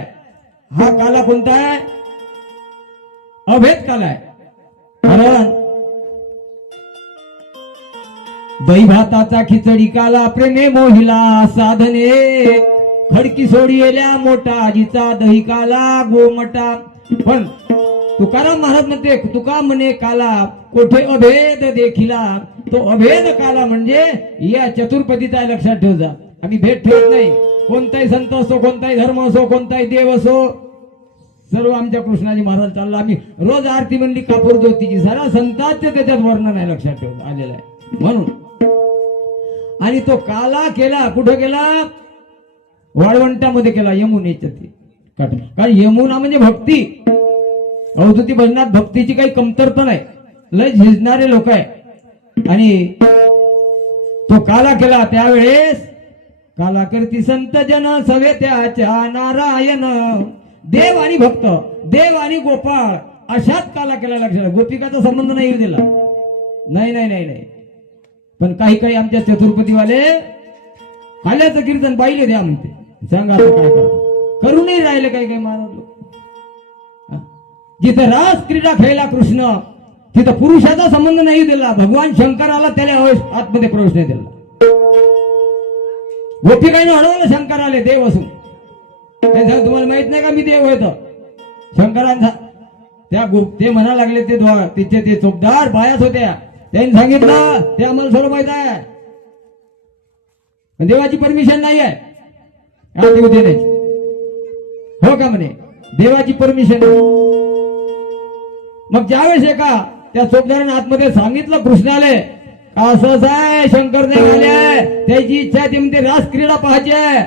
हा काला कोणता आहे? अभेद काला आहे. कारण दही भाताचा खिचडी काला प्रेमे मोहिला साधने, खडकी सोडियेल्या मोठा आजीचा दही काला गोमटा. पण तुकाराम महाराज म्हणते, तुका म्हणे काला कोठे अभेद देखिला. तो अभेद काला म्हणजे या चतुर्पदीचा लक्षात ठेवजा. आम्ही भेद ठेवत नाही. कोणताही संत असो, कोणताही धर्म असो, कोणताही देव असो, सर्व आमच्या कृष्णाजी महाराज चालला. आम्ही रोज आरती म्हणली कापूर ज्योतीची, सारा संतांचे त्याच्यात वर्णन आहे, लक्षात ठेवता आलेलं आहे. म्हणून आणि तो काला केला कुठं केला? वाळवंटामध्ये केला, यमुनेच्या काठ. कारण यमुना म्हणजे भक्ती. अवधूती भजनात भक्तीची काही कमतरता नाही, लय झिजणारे लोक आहे. आणि तो काला केला त्यावेळेस काला करती संत जन सवे त्याच्या नारायण. देव आणि भक्त, देव आणि गोपाळ अशात काला केला. लक्षात, गोपिकाचा संबंध नाही दिला. नाही नाही नाही नाही. पण काही काही आमच्या चतुर्पदीवाले काल्याचं कीर्तन पाहिले द्या म्हणते. सांगा आता काय करू नाही राहिले काही काही महाराज लोक. जिथं रास क्रीडा खेळला कृष्ण तिथं पुरुषाचा संबंध नाही दिला. भगवान शंकराला त्याला आतमध्ये प्रवेश नाही दिला. गोपिकाईनं अडवलं शंकराले देव असून. तुम्हाला माहित नाही का मी देव होतो शंकरांचा? ते म्हणा लागले, ते चोपदार बायाच होत्या. त्यांनी सांगितलं ते आम्हाला सर्व माहित आहे, देवाची परमिशन नाही आहे देव देण्याची. हो का म्हणे, देवाची परमिशन. मग ज्यावेळेस एका त्या चोपदाराने आतमध्ये सांगितलं कृष्णाले असंच आहे, शंकर नाही आले, त्याची इच्छा आहे ती म्हणते रास क्रीडा पाहायची आहे.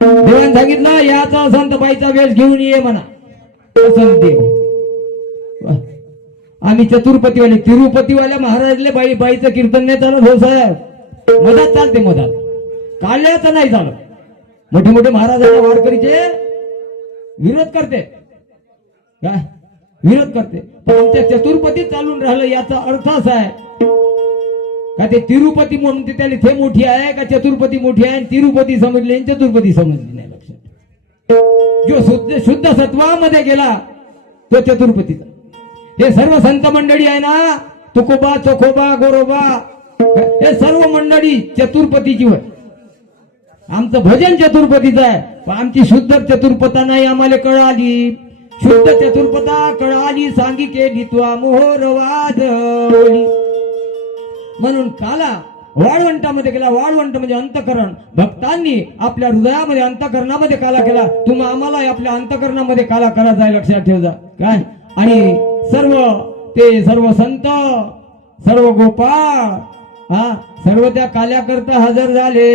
देवाने सांगितलं याचा संत बाईचा वेश घेऊन ये म्हणा. असं देव. आम्ही चतुर्पतीवाले तिरुपतीवाल्या महाराजले बाईचं कीर्तन नाही चालत. हो साहेब, मधात चालते, मधात. काल्याचं नाही चालत. मोठे मोठे महाराजांच्या वारकरीचे विरोध करते, काय विरोध करते. पण आमच्या चतुर्पती चालून राहिलं याचा अर्थ असा आहे का ते तिरुपती म्हणून त्याला ते मोठी आहे का चतुर्पती मोठी आहे? तिरुपती समजली आणि चतुर्पती समजली नाही. लक्षात, जो शुद्ध सत्वामध्ये गेला तो चतुर्पतीचा. हे सर्व संत मंडळी आहे ना, तुकोबा, चोखोबा, गोरोबा, हे सर्व मंडळी चतुर्पतीची होय. आमचं भजन चतुर्पतीचं आहे. पण आमची शुद्ध चतुर्पता नाही आम्हाला कळाली. शुद्ध चतुर्पता कळाली सांगी केली त्वा मोहर वाजवली. म्हणून काला वाळवंटामध्ये केला. वाळवंट म्हणजे अंतकरण. भक्तांनी आपल्या हृदयामध्ये अंतकरणामध्ये काला केला. तुम्ही आम्हाला आपल्या अंतकरणामध्ये काला करायचा आहे, लक्षात ठेवजा. काय आणि सर्व संत, सर्व गोपाळ हा सर्व त्या काल्या करता हजर झाले.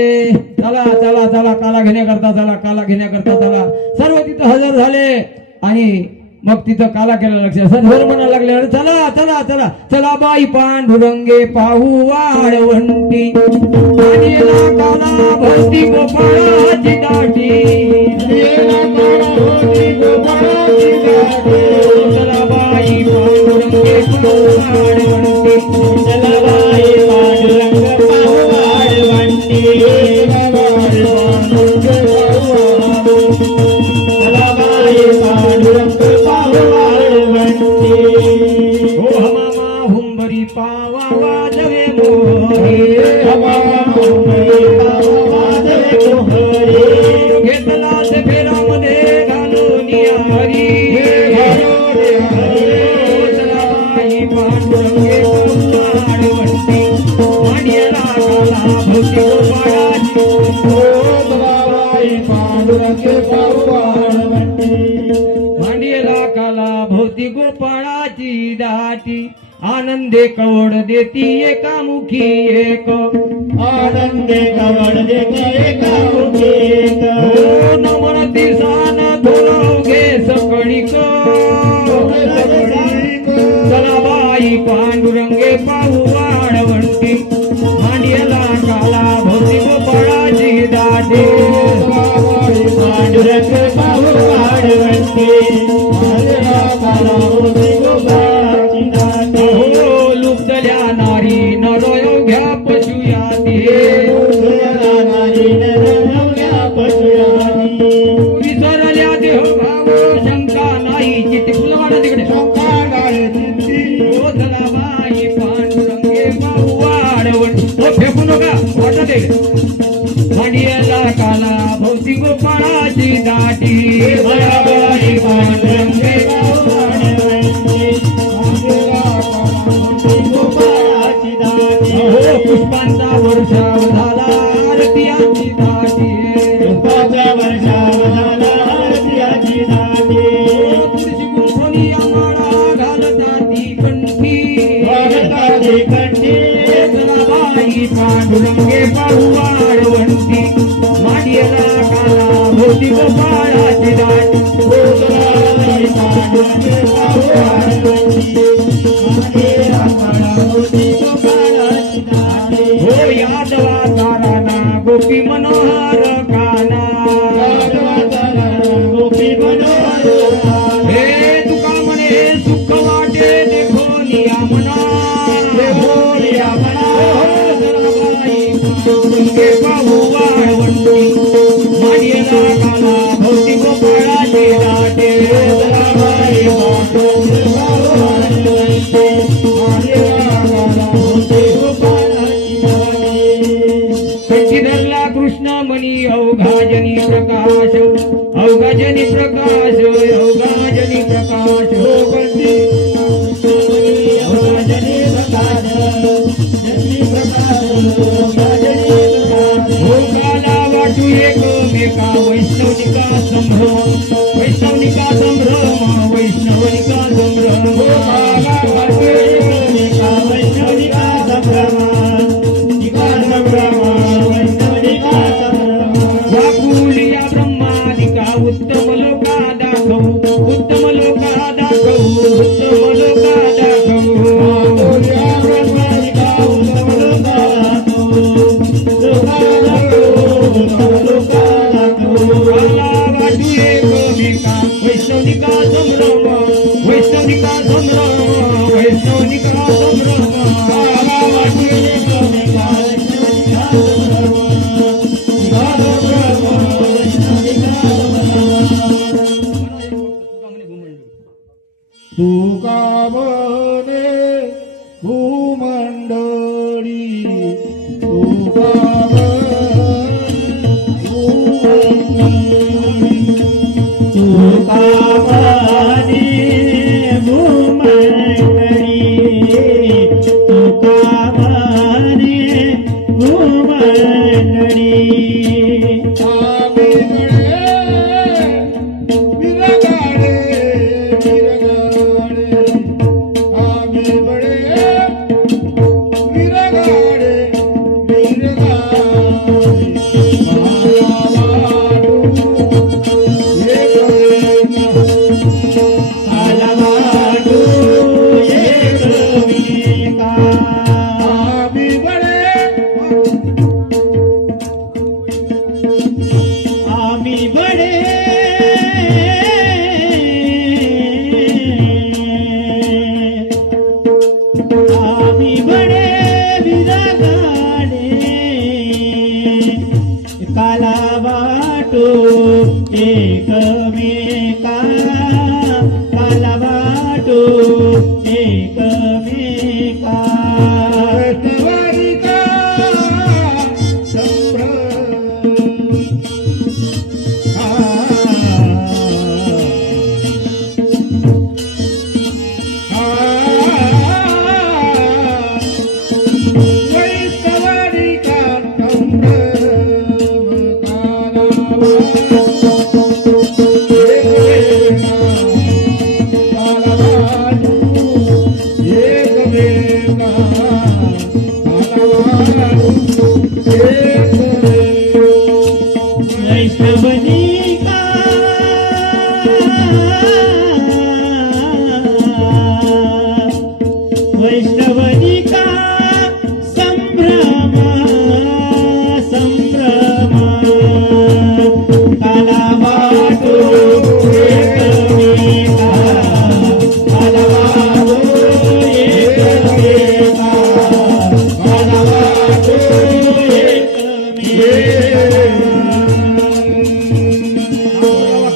चला चला चला काला घेण्याकरता चला, काला घेण्याकरता चला. सर्व तिथं हजर झाले आणि मग तिथं काला केला लक्ष सदभर म्हणा लागले, अरे चला चला चला चला बाई पांडुरंगे पाहू वाळवंटी, पाणीला काला भरती गोपाळाची दाटी, चला बाई पांडुरंगे पाहू वाळवंटी, चला बाई पांडुरंग पाहू वाळवंटी, चला बाई पांडुरंग पाहू वाळवंटी. हो हमामा हुंबरी पावा वाजवे मोहे, घेतला ते फेरामध्ये घालून हरी, चला बाई पांडुरंगे वाळवंटी, मांडियाला काला भोवती गोपाळाची, मांडियाला काला भोवती गोपाळाची दाटी, आनंदे कवड देती एकामुखी एक, आनंदे कवड देते एका मुखेत, हो नवनती सान धोळगे सकळीक, चला बाई पांडुरंगे पाहू वाळवंटी, मांडियाला काला भोवती गोपाळाची दाटी, पांडुरंग पाहू वाळवंटी, काला भोवती गोपाळाची दाटी, हो लुप्तल्या नारी नरोयोग्या पशुयाती, विसरल्या देह भाव शंका नाही चित्ती, फुलवाडा तिकडे हो चला बाई पांडुरंगे पाहू वाळवंटी, हो फेकू नका वाटत आहे, मांडियाला काला भोवती गोपाळाची दाटी, चला बाई पांडुरंगे पाहू वाळवंटी, गोपाळाची दाटी, हो पुष्पांचा वर्षाव झाला आरतीयाची दाटी, पुष्पाचा वर्षाव झाला आरतीयाची दाटी, तुळशी गुंफणी आम्हाला घालताती कंठी, वाजताती कंठी, चला बाई पांडुरंगे पाहू वाळवंटी, मांडियाला काला भोवती गोपाळाची दाटी, गोपाळाची पांडुरंगे पाहू वाळवंटी, मांडियाला काला भोवती गोपाळाची दाटी, हो यादवा ताराना गोपी मनोहर काना, गोपी मनोहर हे तुका म्हणे सुख वाटे देखोनिया मना, देवोनिया मना, पांडुरंगे पाहू वाळवंटी, मांडियाला काला भोवती गोपाळाची दाटे, बाई पांडुरंग पाहू वाळवंटी, मांडियाला काला भोवती गोपाळाची दाटी, कंठी धरला कृष्ण मणी अवघाजनी प्रकाश, अवघाजनी प्रकाश, अवघाजनी प्रकाश, हो कंठी अवघाजनी प्रकाश, जनी प्रकाश, अवघाजनी प्रकाश, हो काला वाटू एकमेका वैष्णवनिका संभ्रम, वैष्णवनिका संभ्रम, वैष्णवनिका संभ्रम, हो काला वाटू एकमेका वैष्णवनिका संभ्रम, निका संभ्रम, वैष्णवनिका संभ्रम, व्याकुलिया ब्रह्मादिका उत्तम लोका दाखवू, उत्तम लोका दाखवू, उत्तम लोका दाखवू, या ब्रह्मानिका उत्तम लोका दाखवू, काला वाटू एकमेका वैष्णवनिका संभ्रम, वैष्णवनिका संभ्रम, वैष्णवनिका संभ्रम, काला वाटू एकमेका वैष्णवनिका संभ्रम, निका संभ्रम, वैष्णवनिका संभ्रम. तुका म्हणे भूमंडळी, तुका तुका म्हणे भूमंडळी, तुका म्हणे भूमंडळी, आम्ही विरगाडे विरगाडे, आम्ही बडे विरगाडे एकमेका काला वाटू एकमेका वैष्णवानिका संभ्रम वैष्णवानिका वैष्णवनिका वैष्णवनिका संभ्रम संभ्रम काला वाटू एकमेका काला वाटू एकमेका काला वाटू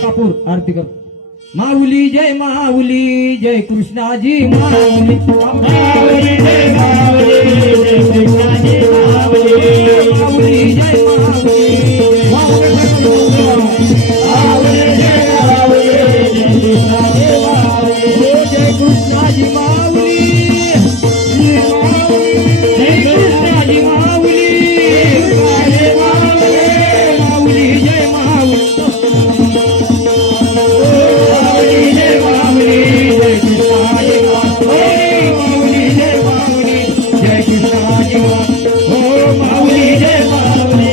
कापूर आरती कर माऊली जय कृष्णाजी माऊली माऊली जय माऊली जय कृष्णाजी माऊली माऊली जय माऊली माऊली जय माऊली जय कृष्णाजी माऊली जय कृष्णाजी माऊली जय कृष्णाजी माऊली माऊली जय माऊली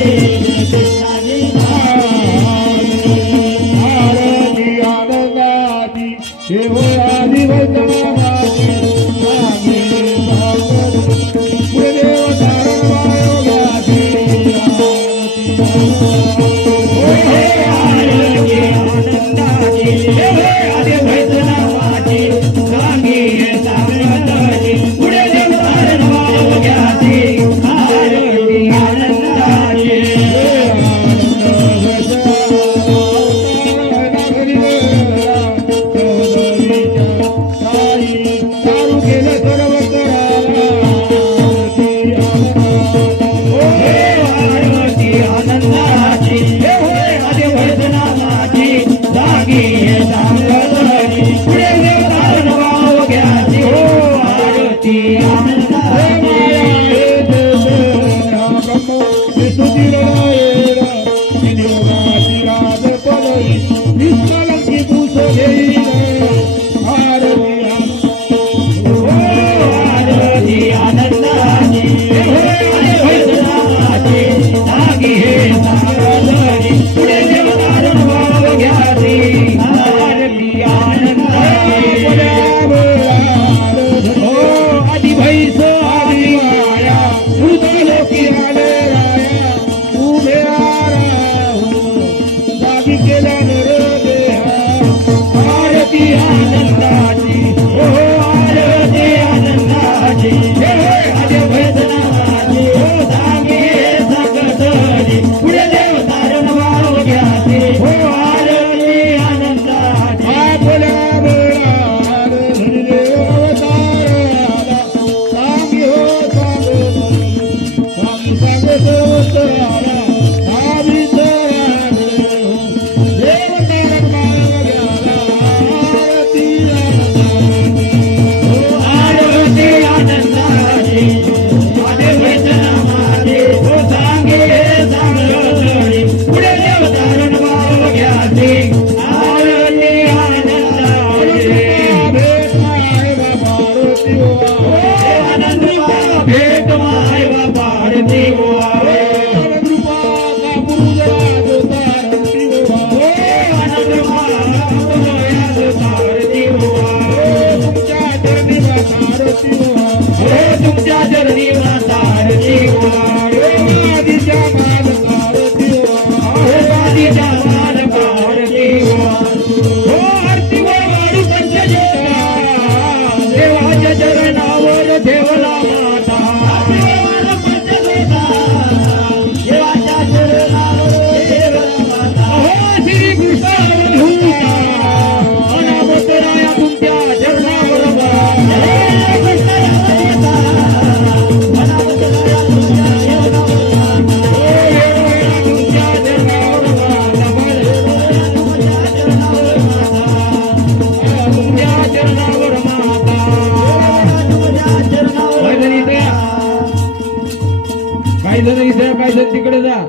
जण इथे काही जण तिकडे जा.